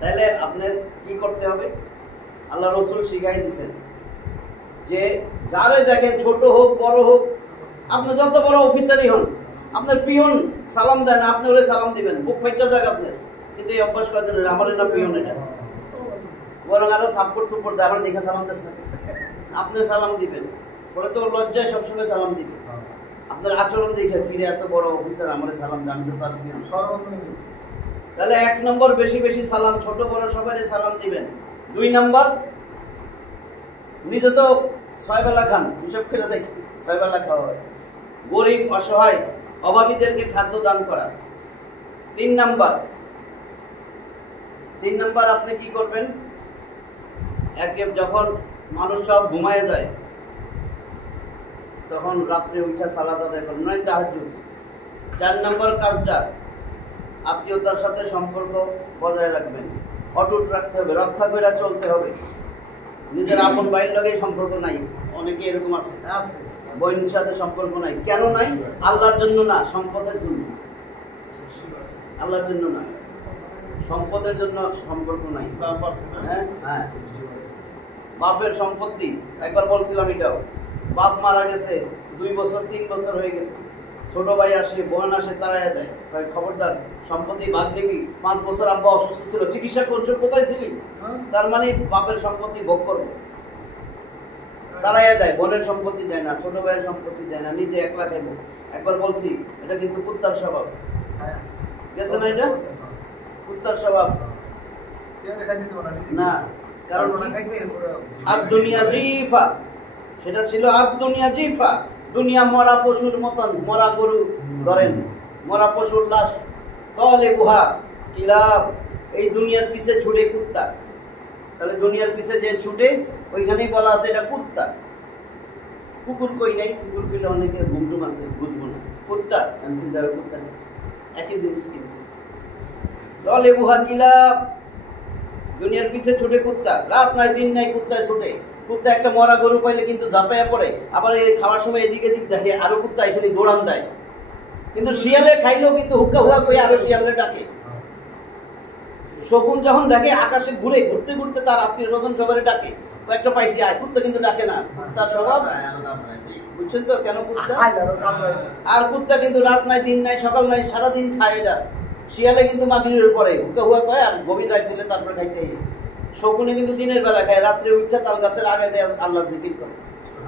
তাহলে আপনার কি করতে হবে? আল্লাহ রসুল শিখাই দিচ্ছেন যে যারে দেখেন, ছোট হোক বড় হোক, আপনি যত বড় অফিসারই হন, আপনার পিয়ন সালাম দেন, আপনি ওরে সালাম দিবেন, বুক ফাইটা যাক আপনার। কিন্তু এই অভ্যাস করেন, আমার না পিয়ন, এটা বরং আরো থাপ্পড় থুপ্পড় দেয়, আমার দেখে সালাম দেন না, আপনি সালাম দিবেন। পরে তো লজ্জায় সবসময় সালাম দিবেন। আপনার আচরণ দেখে, ফিরে এত বড় অফিসার আমার সালাম দেন, আমি তো তার পিয়ন। তাহলে 1 নম্বর বেশি বেশি সালাম, ছোট বড় সবাই সালাম দিবেন। 2 নম্বর, নিজে তো 6 বেলা খান, হিসাব করে দেখি 6 বেলা খাওয়া হয়। গরিব অসহায় অভাবীদেরকে খাদ্য দান করা। 3 নম্বর আপনি কি করবেন? যখন মানুষ সব ঘুমায় যায় তখন রাত্রে উঠা সালাত আদায় করবেন, নয় তাহাজ্জুদ। 4 নম্বর কাজটা, আত্মীয়তার সাথে সম্পর্ক বজায় রাখবেন, অটুট রাখতে হবে, রক্ষা করে চলতে হবে। নিজের আপন ভাইয়ের লগে সম্পর্ক নাই, অনেকে এরকম আছে, বোনের সাথে সম্পর্ক নাই। কেন নাই? আল্লাহর জন্য না, সম্পদের জন্য। আল্লাহর জন্য না, সম্পদের জন্য সম্পর্ক নাই। হ্যাঁ, বাপের সম্পত্তি, একবার বলছিলাম এটাও, বাপ মারা গেছে 2 বছর 3 বছর হয়ে গেছে, ছোট ভাই আসে, বোন আসে, তারাই দেয়, খবরদার সম্পত্তি ভাগ নিবি। 5 বছর আব্বা অসুস্থ ছিল, চিকিৎসা করছো, কোথায় ছিলি? তার মানে বাপের সম্পত্তি ভোগ করবো, তারাই দেয়। বোনের সম্পত্তি দেয় না, ছোট ভাইয়ের সম্পত্তি দেয় না, নিজে একলা খাইব। একবার বলছি, এটা কিন্তু কুত্তার স্বভাব, গেছে না? এটা কুত্তার স্বভাব না, কারণ আদ-দুনিয়া জিফা, সেটা ছিল আদ-দুনিয়া জিফা। দুনিয়া মরা পশুর মতন, মরা গরু ধরেন, মরা পশুর লাশ, তলে বুহা কিলাব, এই দুনিয়ার পিছে ছুটে কুত্তা। তাহলে দুনিয়ার পিছে যে ছুটে, ওইখানেই বলা আছে এটা কুত্তা। কুকুর কই নাই, কুকুর কইলে অনেকে ঘুমটুম আছে, বুঝবো না। কুত্তা, আমি চিন্তা করি কুত্তা একই জিনিস। কিন্তু তলে বুহা কিলাব, দুনিয়ার পিছে ছুটে কুত্তা, রাত নাই দিন নাই কুত্তায় ছুটে। কুত্তা একটা মরা গরু পাইলে কিন্তু ঝাঁপাইয়া পড়ে, আবার এই খাওয়ার সময় এদিকে দিক দেখে, আরো কুত্তা এসে দৌড়ান দেয়। কিন্তু শিয়ালে খাইলেও কিন্তু হুক্কা হুয়া করে আরো শিয়ালে ডাকে। শকুন যখন দেখে আকাশে ঘুরতে ঘুরতে তার আত্মীয় স্বজন সবাই ডাকে, একটা পাইছি আয়, কুত্তা কিন্তু ডাকে না, তার স্বভাব। বুঝছেন তো কেন কুত্তা? আর কুত্তা কিন্তু রাত নাই দিন নাই সকাল নাই, সারাদিন খায় এরা। শিয়ালে কিন্তু মাগরিবের পরে হুক্কা হুয়া কয়, আর গভীর রাত হলে তারপরে খাইতে। শকুনে কিন্তু দিনের বেলা খায়, রাত্রে উঠছে তাল গাছের আগে আল্লাহর জিকির করে।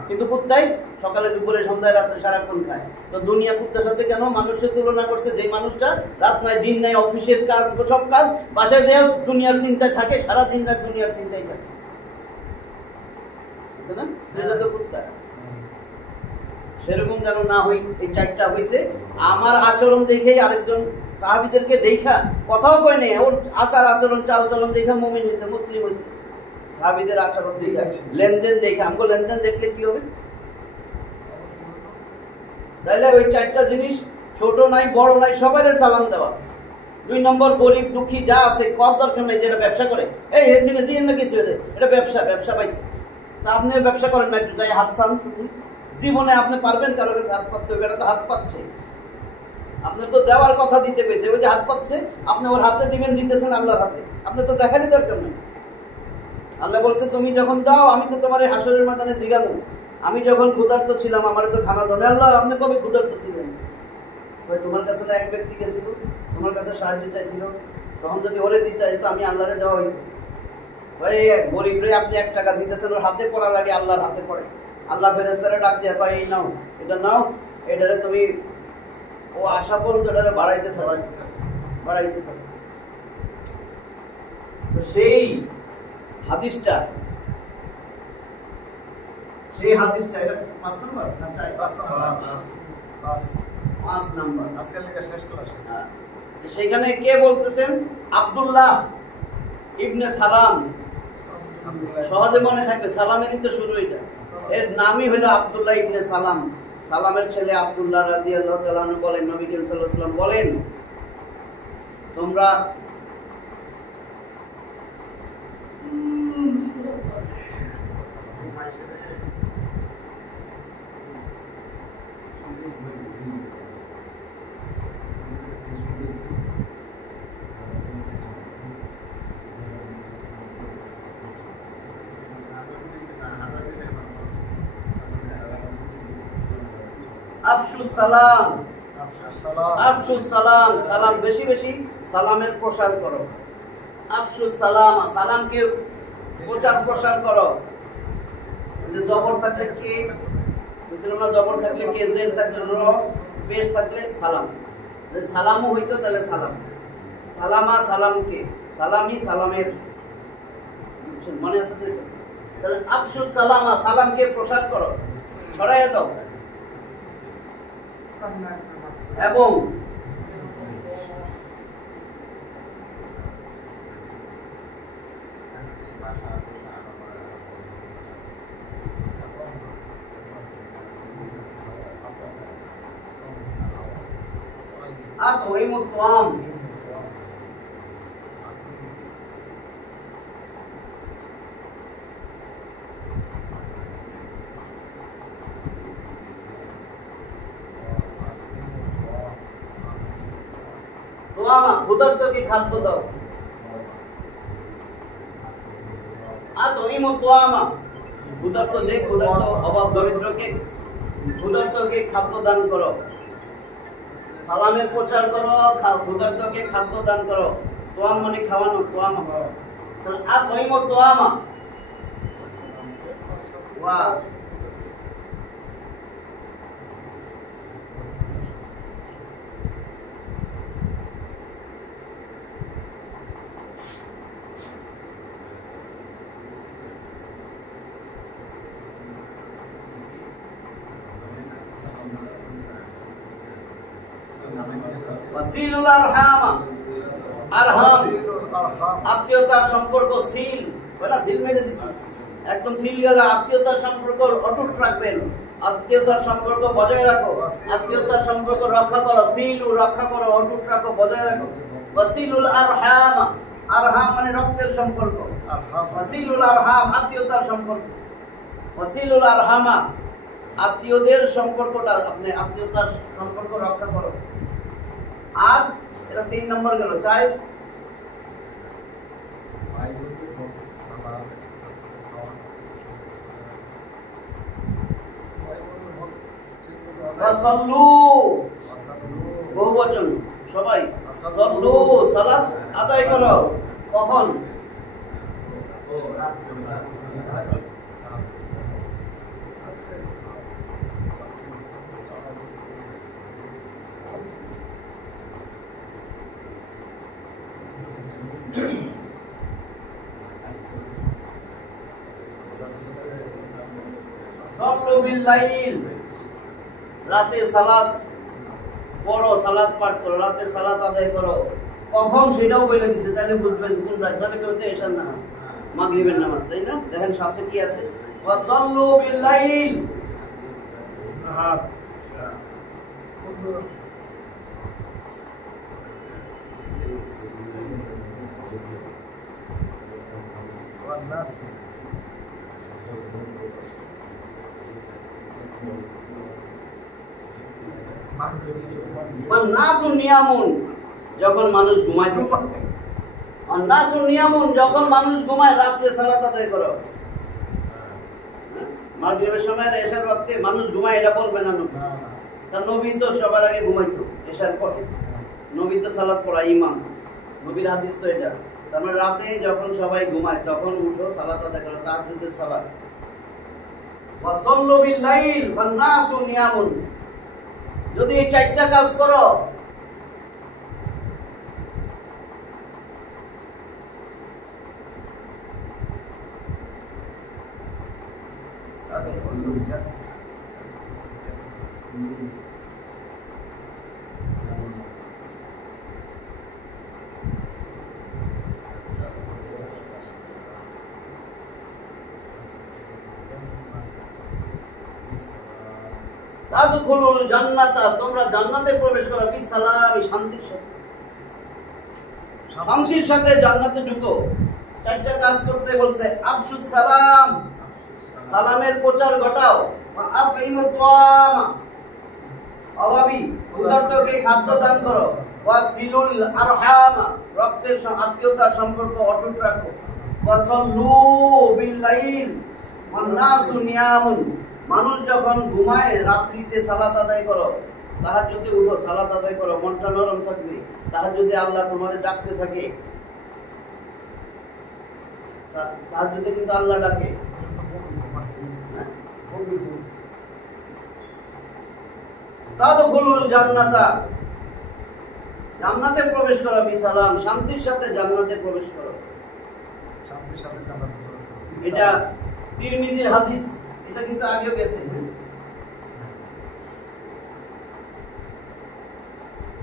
কিন্তু কুত্তাই সকালে দুপুরে সন্ধ্যায় রাত্রে সারাক্ষণ খায়। তো দুনিয়া কুত্তার সাথে কেন মানুষের তুলনা করছে? যে মানুষটা রাত নাই দিন নাই, অফিসের কাজ, সব কাজ, বাসায় যে দুনিয়ার চিন্তায় থাকে, সারা দিন রাত দুনিয়ার চিন্তায় থাকে, বুঝছে না? এটা তো কুত্তা। সেরকম যেন না হই। এই 4টা হয়েছে। আমার আচরণ দেখেই আরেকজন সাহাবীদেরকে দেখা কথাও কয় নাই, ওর আচার আচরণ চাল চলন দেখা মুমিন হয়েছে, মুসলিম হয়েছে। সাহাবীদের আচরণ দেখা, লেনদেন দেখে, আমাকে লেনদেন দেখলে কি হবে? তাইলে ওই 4টা জিনিস, ছোট নাই বড় নাই, সবাইকে সালাম দেওয়া। 2 নম্বর, গরিব দুঃখী যা আছে কত দরকার নাই, যেটা ব্যবসা করে, এই হেসিনে দিন না কিছু, এটা ব্যবসা পাইছে, তা আপনি ব্যবসা করেন না, একটু যাই হাত চান। জীবনে আপনি পারবেন কারো কাছে হাত পাততে? এটা তো হাত পাচ্ছে, আপনার তো দেওয়ার কথা দিতে পেয়েছে, ওই যে হাত পাচ্ছে, আপনি ওর হাতে দিবেন, দিতেছেন আল্লাহর হাতে, আপনার তো দেখারই দরকার নেই। আল্লাহ বলছে, তুমি যখন দাও আমি তো তোমার হাসরের ময়দানে জিজ্ঞাসা, আমি যখন ক্ষুধার্ত ছিলাম আমার তো খানা দাও। আল্লাহ, আপনি কবে ক্ষুধার্ত ছিলেন? তোমার কাছে তো এক ব্যক্তি গেছিল, তোমার কাছে সাহায্য চাইছিল, তখন যদি ওরে দিতে তো আমি আল্লাহরে দেওয়া হইত। ভাই গরিব রে আপনি 1 টাকা দিতেছেন, ওর হাতে পড়া লাগে, আল্লাহর হাতে পড়ে। আল্লাহ ফেরেশতারে ডাক দিয়ে কয়, এই নাও, এটা নাও, এটারে তুমি ও আশা পর্যন্ত এটারে বাড়াইতে থাকো। তো সেই হাদিসটা এটা 5 নম্বর না 4? 5 নম্বর আজকের লেখা শেষ ক্লাস। হ্যাঁ, সেখানে কে বলতেছেন? আব্দুল্লাহ ইবনে সালাম। সহজে মনে থাকবে, সালামেরই তো শুরু। এটা এর নামই হলো আব্দুল্লাহ ইবনে সালাম। সালামের ছেলে আব্দুল্লাহ রাদিয়াল্লাহু তাআলা আনহু বলেন, নবী করিম সাল্লাল্লাহু আলাইহি ওয়াসাল্লাম বলেন, তোমরা আফশুস সালাম, সালাম আফশুস সালাম, সালাম বেশি বেশি সালামের প্রসার করো। আফশুস সালাম, সালামকে প্রচার প্রসার করো। যে জবর থাকলে কে, বুঝলাম না, জবর থাকলে কে, জের থাকলে র, পেশ থাকলে সালাম। যদি সালামও হইতো তাহলে সালাম, সালামা সালামকে, সালামি সালামের, মনে আছে তো? তাহলে আফশুস সালামা, সালামকে প্রসার করো, ছড়াইয়া দাও। এবং আতইমুত তাআম, তোয়ামা ক্ষুধার্তকে খাদ্য দাও। আতইমুত তাআমা, ক্ষুধার্ত যে ক্ষুধার্ত, অভাব দরিদ্রকে, ক্ষুধার্তকে খাদ্য দান করো। সালামের প্রচার করো, ক্ষুধার্তকে খাদ্য দান করো। তোয়াম মানে খাওয়ানো, তোয়ামা। তাহলে আতইমুত তাআমা, ওয়া ওয়াসিলুল আরহাম, আরহাম আত্মীয়তার সম্পর্ক, সিল বলা, সিল মেরে দিছি একদম, সিল গেল। আত্মীয়তার সম্পর্ক অটুট রাখবেন, আত্মীয়তার সম্পর্ক বজায় রাখো, আত্মীয়তার সম্পর্ক রক্ষা করো। সিল রক্ষা করো, অটুট রাখো, বজায় রাখো। ওয়াসিলুল আরহাম, আরহাম মানে রক্তের সম্পর্ক, ওয়াসিলুল আরহাম আত্মীয়তার সম্পর্ক। ওয়াসিলুল আরহামা, আত্মীয়দের সম্পর্কটা, আপনি আত্মীয়তার সম্পর্ক রক্ষা করো। আর এটা 3 নম্বর গেল। 4 ওয়াসাল্লু, বহুবচন, সবাই সাল্লু, সালাত আদায় করো। কখন? সাল্লু বিল লাইল, রাতে সালাত পড়ো, সালাত পাঠ করো, রাতে সালাত আদায় করো। কখন সেটাও বলে দিছে, তাহলে বুঝবেন কোন রাত। তাহলে কেউ তো এশার না, মাগরিবের নামাজ, তাই না? দেখেন সাথে কি আছে, ওয়াসাল্লু বিল লাইল, নাসু নিয়ামুন, যখন মানুষ ঘুমায়, নাসু নিয়ামুন, যখন মানুষ ঘুমায় রাত্রে সালাত আদায় করো। মাগরিবের সময় এশার ওয়াক্তে মানুষ ঘুমায়, এটা বলবে না নবী। তার নবী তো সবার আগে ঘুমাইতো এশার পরে, নবী তো সালাত পড়া ইমাম, নবীর হাদিস তো এটা। তার মানে রাতে যখন সবাই ঘুমায় তখন উঠো, সালাত আদায় করো, তাহাজ্জুদের সালাত। ওয়াসাল্লু বিল লাইল ওয়ান নাসু নিয়ামুন, যদি এই 4টা কাজ করো, তাদখুলুল জান্নাতা, তোমরা জান্নাতে প্রবেশ করো, বিসালামি, শান্তির সাথে, শান্তির সাথে জান্নাতে ঢুকো। 4টা কাজ করতে বলছে। আফশুস সালাম, সালামের প্রচার ঘটাও। আতইমুত তাআম, অভাবী ক্ষুধার্তকে খাদ্য দান করো। ওয়াসিলুল আরহাম, রক্তের আত্মীয়তার সম্পর্ক অটুট রাখো। ওয়াসাল্লু বিল লাইল ওয়ান নাসু নিয়ামুন, মানুষ যখন ঘুমায় রাত্রিতে সালাত আদায় করো। তাহাজ্জুদে উঠো, সালাত আদায় করো, মনটা নরম থাকবে। তাহাজ্জুদে আল্লাহ তোমারে ডাকতে থাকে, তাহাজ্জুদে কিন্তু আল্লাহ ডাকে। তাদখুলুল জান্নাতা, জান্নাতে প্রবেশ করো বিসালাম, শান্তির সাথে জান্নাতে প্রবেশ করো। শান্তির সাথে জান্নাতে প্রবেশ করো। এটা তিরমিজির হাদিস, এটা কিন্তু আগেও গেছে।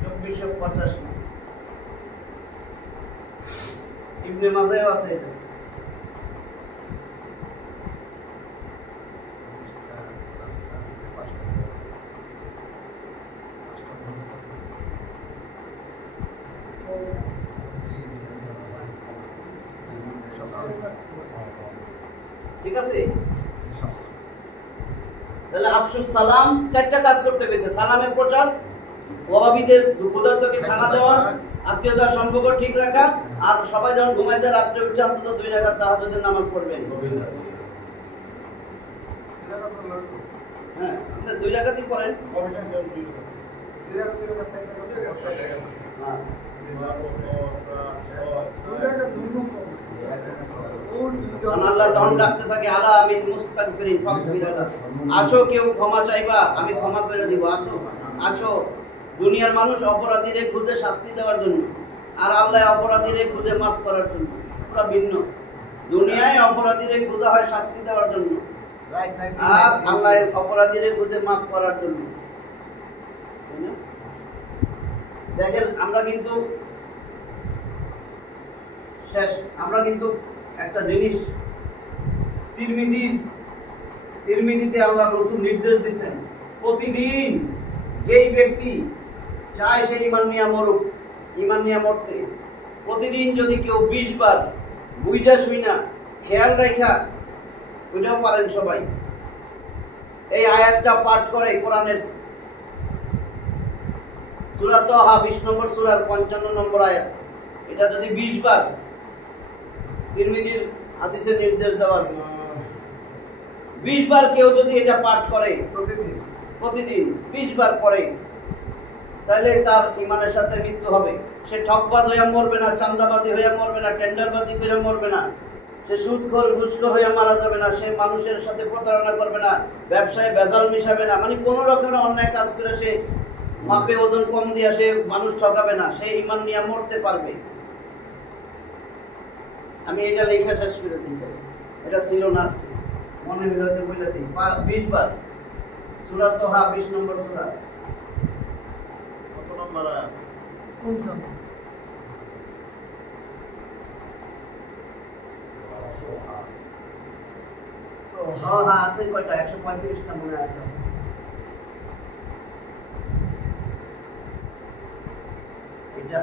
2485 ইবনে মাজায়ও আছে এটা। ঠিক আছে, তাহলে আফসুস সালাম চারটা কাজ করতে গেছে। সালামের প্রচার, অভাবীদের ক্ষুধার্তকে খানা দেওয়া, আত্মীয়তার সম্পর্ক ঠিক রাখা, আর সবাই যখন ঘুমায় যায় রাত্রে উঠে অন্তত 2 রাকাত তাহাজ্জুদের নামাজ পড়বেন। হ্যাঁ, আমাদের 2 রাকাতই পড়েন। হ্যাঁ, আল্লাহ তখন ডাকতে থাকে, আলা আমিন মুস্তাগফিরিন ফাগফির আলা, আছো কেউ ক্ষমা চাইবা, আমি ক্ষমা করে দিব। আছো দুনিয়ার মানুষ অপরাধীরে খুঁজে শাস্তি দেওয়ার জন্য, আর আল্লাহ অপরাধীরে খুঁজে মাফ করার জন্য। পুরো ভিন্ন। দুনিয়ায় অপরাধীরে খোঁজা হয় শাস্তি দেওয়ার জন্য, আর আল্লাহ অপরাধীরে খুঁজে মাফ করার জন্য। দেখেন, আমরা কিন্তু একটা জিনিস তিরমিজিতে আল্লাহ রাসূল নির্দেশ দিয়েছেন, প্রতিদিন যেই ব্যক্তি চায় সে ঈমান নিয়ে মরুক, ঈমান নিয়ে মরতে, প্রতিদিন যদি কেউ 20 বার বুঝা শুইনা খেয়াল রাখা, ওইটাও পারেন সবাই, এই আয়াতটা পাঠ করে কোরআনের সূরা তাহা 20 নম্বর সূরার 55 নম্বর আয়াত, এটা যদি 20 বার, তিরমিজির হাদিসে নির্দেশ দেওয়া আছে, 20 বার কেউ যদি এটা পাঠ করে প্রতিদিন 20 বার পড়ে, তাহলে তার ঈমানের সাথে মৃত্যু হবে। সে ঠকবাজ হইয়া মরবে না, চাঁদাবাজি হইয়া মরবে না, টেন্ডারবাজি করে মরবে না, সে সুদখোর ঘুষখোর হইয়া মারা যাবে না, সে মানুষের সাথে প্রতারণা করবে না, ব্যবসায় ভেজাল মিশাবে না, মানে কোনো রকমের অন্যায় কাজ করে সে মাপে ওজন কম দিয়া সে মানুষ ঠকাবে না, সে ঈমান নিয়ে মরতে পারবে। আমি এটা লেখা শেষ করে দিই, এটা ছিল না, মনে মিলাতে বলে দিই। 20 বার সূরা তাহা 20 নম্বর সূরা, কত নম্বর আয়াত? হ্যাঁ আছে, কয়টা? 135টা মনে আয়াত আছে। এটা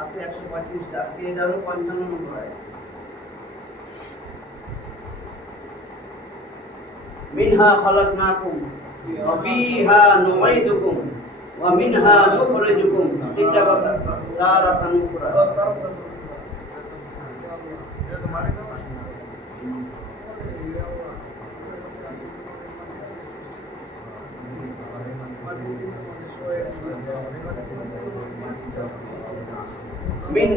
আছে 135টা, আজকে এটা হলো 55 নম্বর আয়াত। মিনহা খালাকনাকুম ওয়া ফিহা নুঈদুকুম ওয়া মিনহা নুখরিজুকুম, তিনটা কথা, তারাতান উখরা। মিন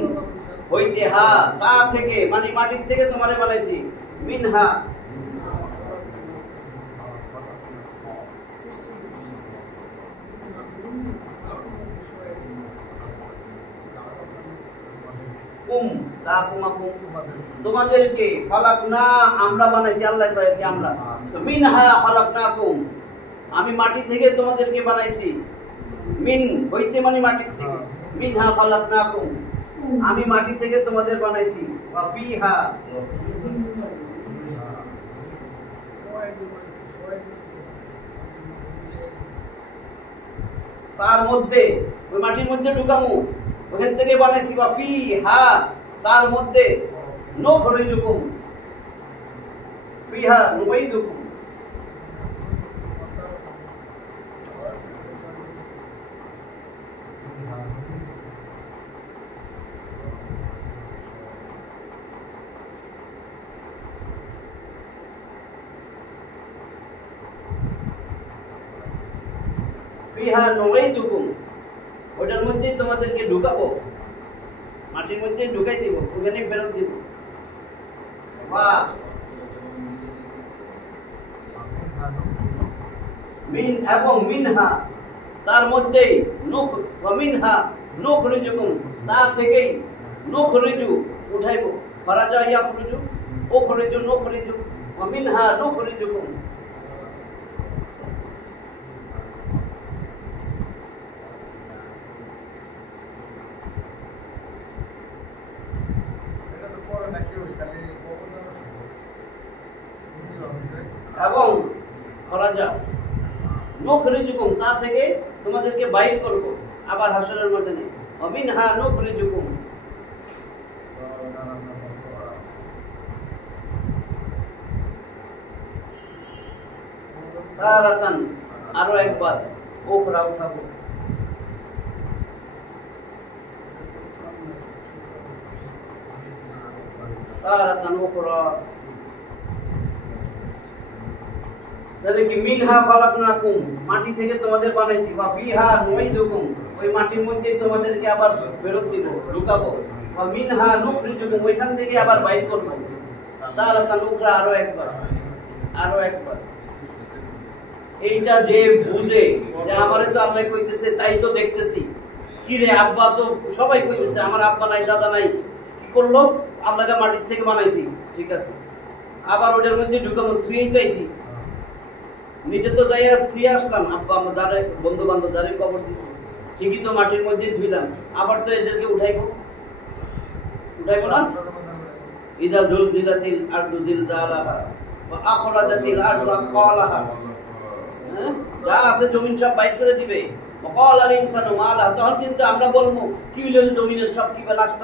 হইতে, হা তা থেকে, মানে মাটির থেকে তোমারে বানাইছি। মিনহা তোমাদেরকে, ফালাকনা আমরা বানাইছি, আল্লাহ কয় কি আমরা, তো মিনহা ফালাকনাকুম আমি মাটি থেকে তোমাদেরকে বানাইছি। মিন হইতে মানে মাটির থেকে, মিনহা ফালাকনাকুম আমি মাটি থেকে তোমাদের বানাইছি। ওয়া ফিহা তার মধ্যে, ওই মাটির মধ্যে ঢুকামু, ওখান থেকে বানাইছি। ওয়া ফিহা তার মধ্যে, নুখরিজুকুম ফিহা নুঈদুকুম ফিহা নুঈদুকুম, ওটার মধ্যে তোমাদেরকে ঢুকাবো, মাটির মধ্যে ঢুকাই দিব, ওখানে ফেরত দিব। মিন এবং মিনহা, তার মধ্যেই নুখ ওয়া মিনহা নুখরিজুকুম, তা থেকেই নুখরিজু উঠাইব, খরাজা ইয়াখরুজু উখরিজু নুখরিজু ওয়া মিনহা নুখরিজুকুম। এবং খরাজা নুখরিজুকুম, তা থেকে তোমাদেরকে বাইর করব আবার হাসরের ময়দানে। ওয়া মিনহা নুখরিজুকুম, তারাতান, আরো একবার ওখরা উঠাবো। তারাতান ওখরা, তাহলে কি মিনহা খালাকনাকুম, মাটি থেকে তোমাদের বানাইছি, ওয়া ফিহা নুঈদুকুম, ওই মাটির মধ্যে তোমাদেরকে আবার ফেরত দিব, ঢুকাবো। ওয়া মিনহা নুখরিজুকুম, ওইখান থেকে আবার বাইর করব। তারাতান উখরা, আরো একবার, আরো একবার। এইটা যে বুঝে যে আমারে তো আল্লাহ কইতেছে, তাই তো দেখতেছি, কি রে আব্বা তো সবাই কইতেছে, আমার আব্বা নাই দাদা নাই, কি করলো? আল্লাহকে মাটির থেকে বানাইছি, ঠিক আছে, আবার ওটার মধ্যে ঢুকাবো, থুয়েই তো আইছি, নিজে তো যাইয়া থুয়ে আসলাম, আব্বা আমার যারে বন্ধু বান্ধব যারে কবর দিছি, ঠিকই তো মাটির মধ্যে ধুইলাম, আবার তো এদেরকে উঠাইবো, উঠাইবো না? ইযা জুলজিলাতিল আরদু জিলজালাহা ওয়া আখরাজাতিল আরদু আসকালাহা, যা আছে জমিন সব বাইর করে দিবে। ওয়াকাল আল ইনসানু মা লাহা, তখন কিন্তু আমরা বলবো কি হইল জমিনের সব কি লাস্ট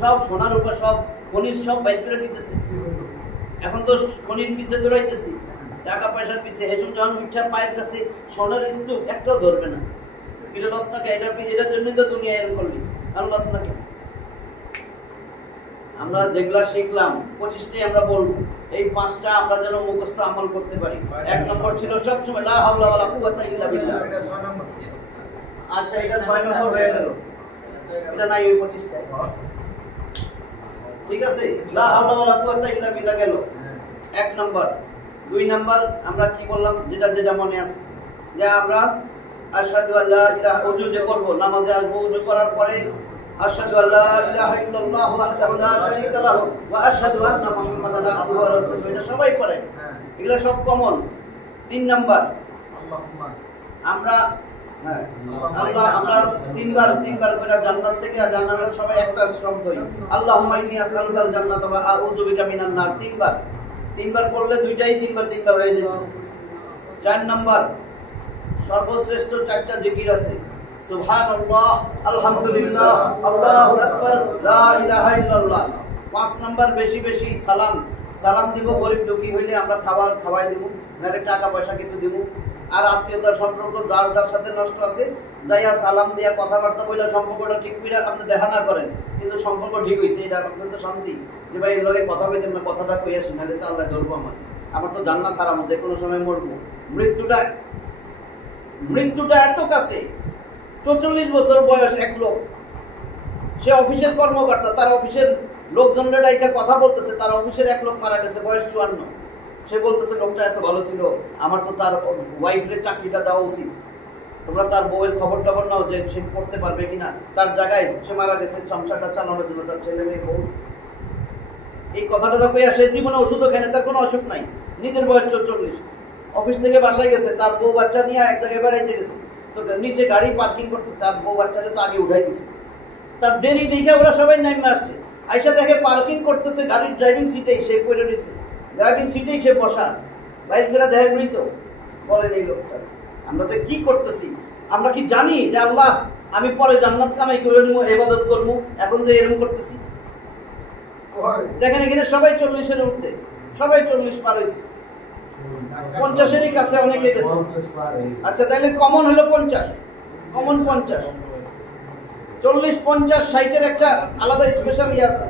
সব সোনার উপর সব খনিজ সব বাইর করে দিতেছে। এখন তো খনির পিছে দৌড়াইতেছি, টাকা পয়সার পিছে, হেসুম যখন উঠা পায়ের কাছে সোনার স্তূপ একটাও ধরবে না। এটা লস না কে? এটার জন্যই তো দুনিয়া এরকম করলি, আর লস না কে? আমরা যেগুলা শিখলাম 25টাই আমরা বলবো, এই 5টা আমরা যেন মুখস্থ আমল করতে পারি। 1 নম্বর ছিল সবসময় লা হাওলা ওয়ালা কুওয়াতা ইল্লা বিল্লাহ। আচ্ছা, এটা 6 নম্বর হয়ে গেল, এটা নাই ওই 25টায়, ঠিক আছে? লা হাওলা ওয়ালা কুওয়াতা ইল্লা বিল্লাহ গেল 1 নম্বর। 2 নম্বর আমরা কি বললাম, যেটা মনে আছে, যে আমরা আশহাদু আল্লা ইলাহা, ওযু যে করব, নামাজে আসবো, ওযু করার পরে আশহাদু আল্লা ইলাহা ইল্লাল্লাহু ওয়াহদাহু লা শারীকা লাহু ওয়া আশহাদু আন্না মুহাম্মাদান আবদুহু ওয়া রাসূলুহু, এটা সবাই পড়ে, এগুলা সব কমন। 3 নাম্বার আমরা আল্লাহ, আমরা তিনবার করে জান্নাত থেকে, আর জান্নাতের সবাই একটা শব্দই, আল্লাহুম্মা ইন্নী আসআলুকাল জান্নাতা ওয়া আউযু বিকা মিনান নার। 3বার পড়লে দুইটাই 3বার হয়ে যাচ্ছে। 4 নাম্বার সর্বশ্রেষ্ঠ 4টা জিকির আছে, সুবহানাল্লাহ, আলহামদুলিল্লাহ, আল্লাহু আকবার, লা ইলাহা ইল্লাল্লাহ। 5 নাম্বার বেশি সালাম দিব, গরিব দুঃখী হইলে আমরা খাওয়াই দিব, নারে টাকা পয়সা কিছু দিব। আর আত্মীয়তার সম্পর্ক যার সাথে নষ্ট আছে, যাইয়া সালাম দিয়া কথাবার্তা বইলা সম্পর্কটা ঠিক করে আপনি দেখা না করেন, কিন্তু সম্পর্ক ঠিক হয়েছে, এটা আপনার তো শান্তি, যে ভাই এর লগে কথা বলতে না, কথাটা কই আসি, নাহলে তো আল্লাহ ধরবো, আমার তো জান্নাত হারাম, যে কোনো সময় মরবো। মৃত্যুটা এত কাছে। 44 বছর বয়স এক লোক, সে অফিসের কর্মকর্তা, তার অফিসের লোকজনরা ডাইকা কথা বলতেছে, তার অফিসের এক লোক মারা গেছে, বয়স 54। সে বলতেছে লোকটা এত ভালো ছিল, আমার তো তার ওয়াইফের চাকরিটা দেওয়া উচিত, তোমরা তার বউয়ের খবর টবর নাও যে সে করতে পারবে কিনা, তার জায়গায় সে মারা গেছে সংসারটা চালানোর জন্য, তার ছেলে মেয়ে বউ। এই কথাটা তো কইয়া সে জীবনে ওষুধও খায় না, তার কোনো অসুখ নাই, নিজের বয়স 44, অফিস থেকে বাসায় গেছে, তার বউ বাচ্চা নিয়ে এক জায়গায় বেড়াইতে গেছে, তো নিচে গাড়ি পার্কিং করতেছে, আর বউ বাচ্চাদের তো আগে উঠাই দিচ্ছে। তার দেরি দেখে ওরা সবাই নামে আসছে, আইসা দেখে পার্কিং করতেছে গাড়ির ড্রাইভিং সিটেই সে পড়ে রয়েছে, ড্রাইভিং সিটেই সে বসা, বাইক বেড়া দেখা মৃত। বলেন এই লোকটা, আমরা যে কি করতেছি, আমরা কি জানি যে আল্লাহ আমি পরে জান্নাত কামাই করে নেবো, ইবাদত করবো, এখন যে এরকম করতেছি? দেখেন এখানে সবাই 40-এর উঠতে, সবাই 40 পার হয়েছে, 50-এরই কাছে অনেকে গেছে। আচ্ছা, তাহলে কমন হলো 50, কমন 50, 40, 50, 60-এর একটা আলাদা স্পেশাল ইয়ে আছে।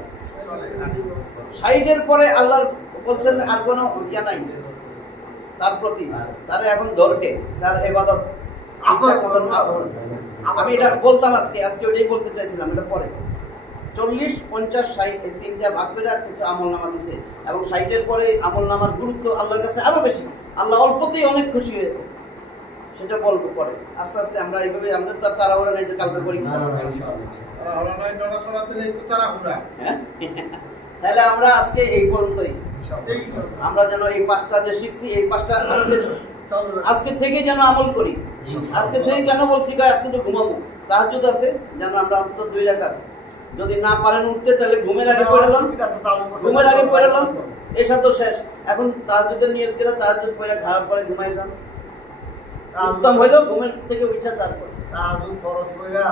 60-এর পরে আল্লাহ বলছেন আর কোনো ইয়া নাই তার প্রতি, তার এখন ধরকে, তার ইবাদত আমি এটা বলতাম আজকে ওটাই বলতে চাইছিলাম, এটা পরে 40, 50, 60 এই তিনটা ভাগ করে কিছু আমল নামা দিছে, এবং 60-এর পরে আমল নামার গুরুত্ব আল্লাহর কাছে আরো বেশি। আল্লাহ অল্পতেই অনেক খুশি হয়েছে, সেটা বলবো পরে। আস্তে আস্তে আমরা এইভাবে, আমাদের তো তাড়াহুড়া নাই যে কালকে পরীক্ষা, হ্যাঁ। তাহলে আমরা আজকে এই পর্যন্তই, আমরা যেন এই 5টা যে শিখছি, এই 5টা আজকে থেকে যেন আমল করি। আজকে থেকে কেন বলছি, আজকে তো ঘুমাবো, তাহাজ্জুদ আছে, যেন আমরা অন্তত 2 রাকাত, যদি না পারেন উঠতে তাহলে ঘুমের আগে পড়লাম, এসা তো শেষ। এখন তাহাজ্জুদের নিয়ত করে তাহাজ্জুদ পড়ে খারাপ পরে ঘুমাই যান, উত্তম হইলো ঘুমের থেকে উঠা তারপর তাহাজ্জুদ ফরজ কইরা।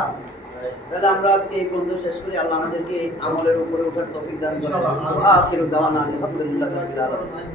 তাহলে আমরা আজকে এই পর্যন্ত শেষ করি। আল্লাহ আমাদেরকে এই আমলের উপরে ওঠার তৌফিক দান করুন। ইনশাআল্লাহ। আখিরু দাওয়ানা আলহামদুলিল্লাহি রাব্বিল আলামিন।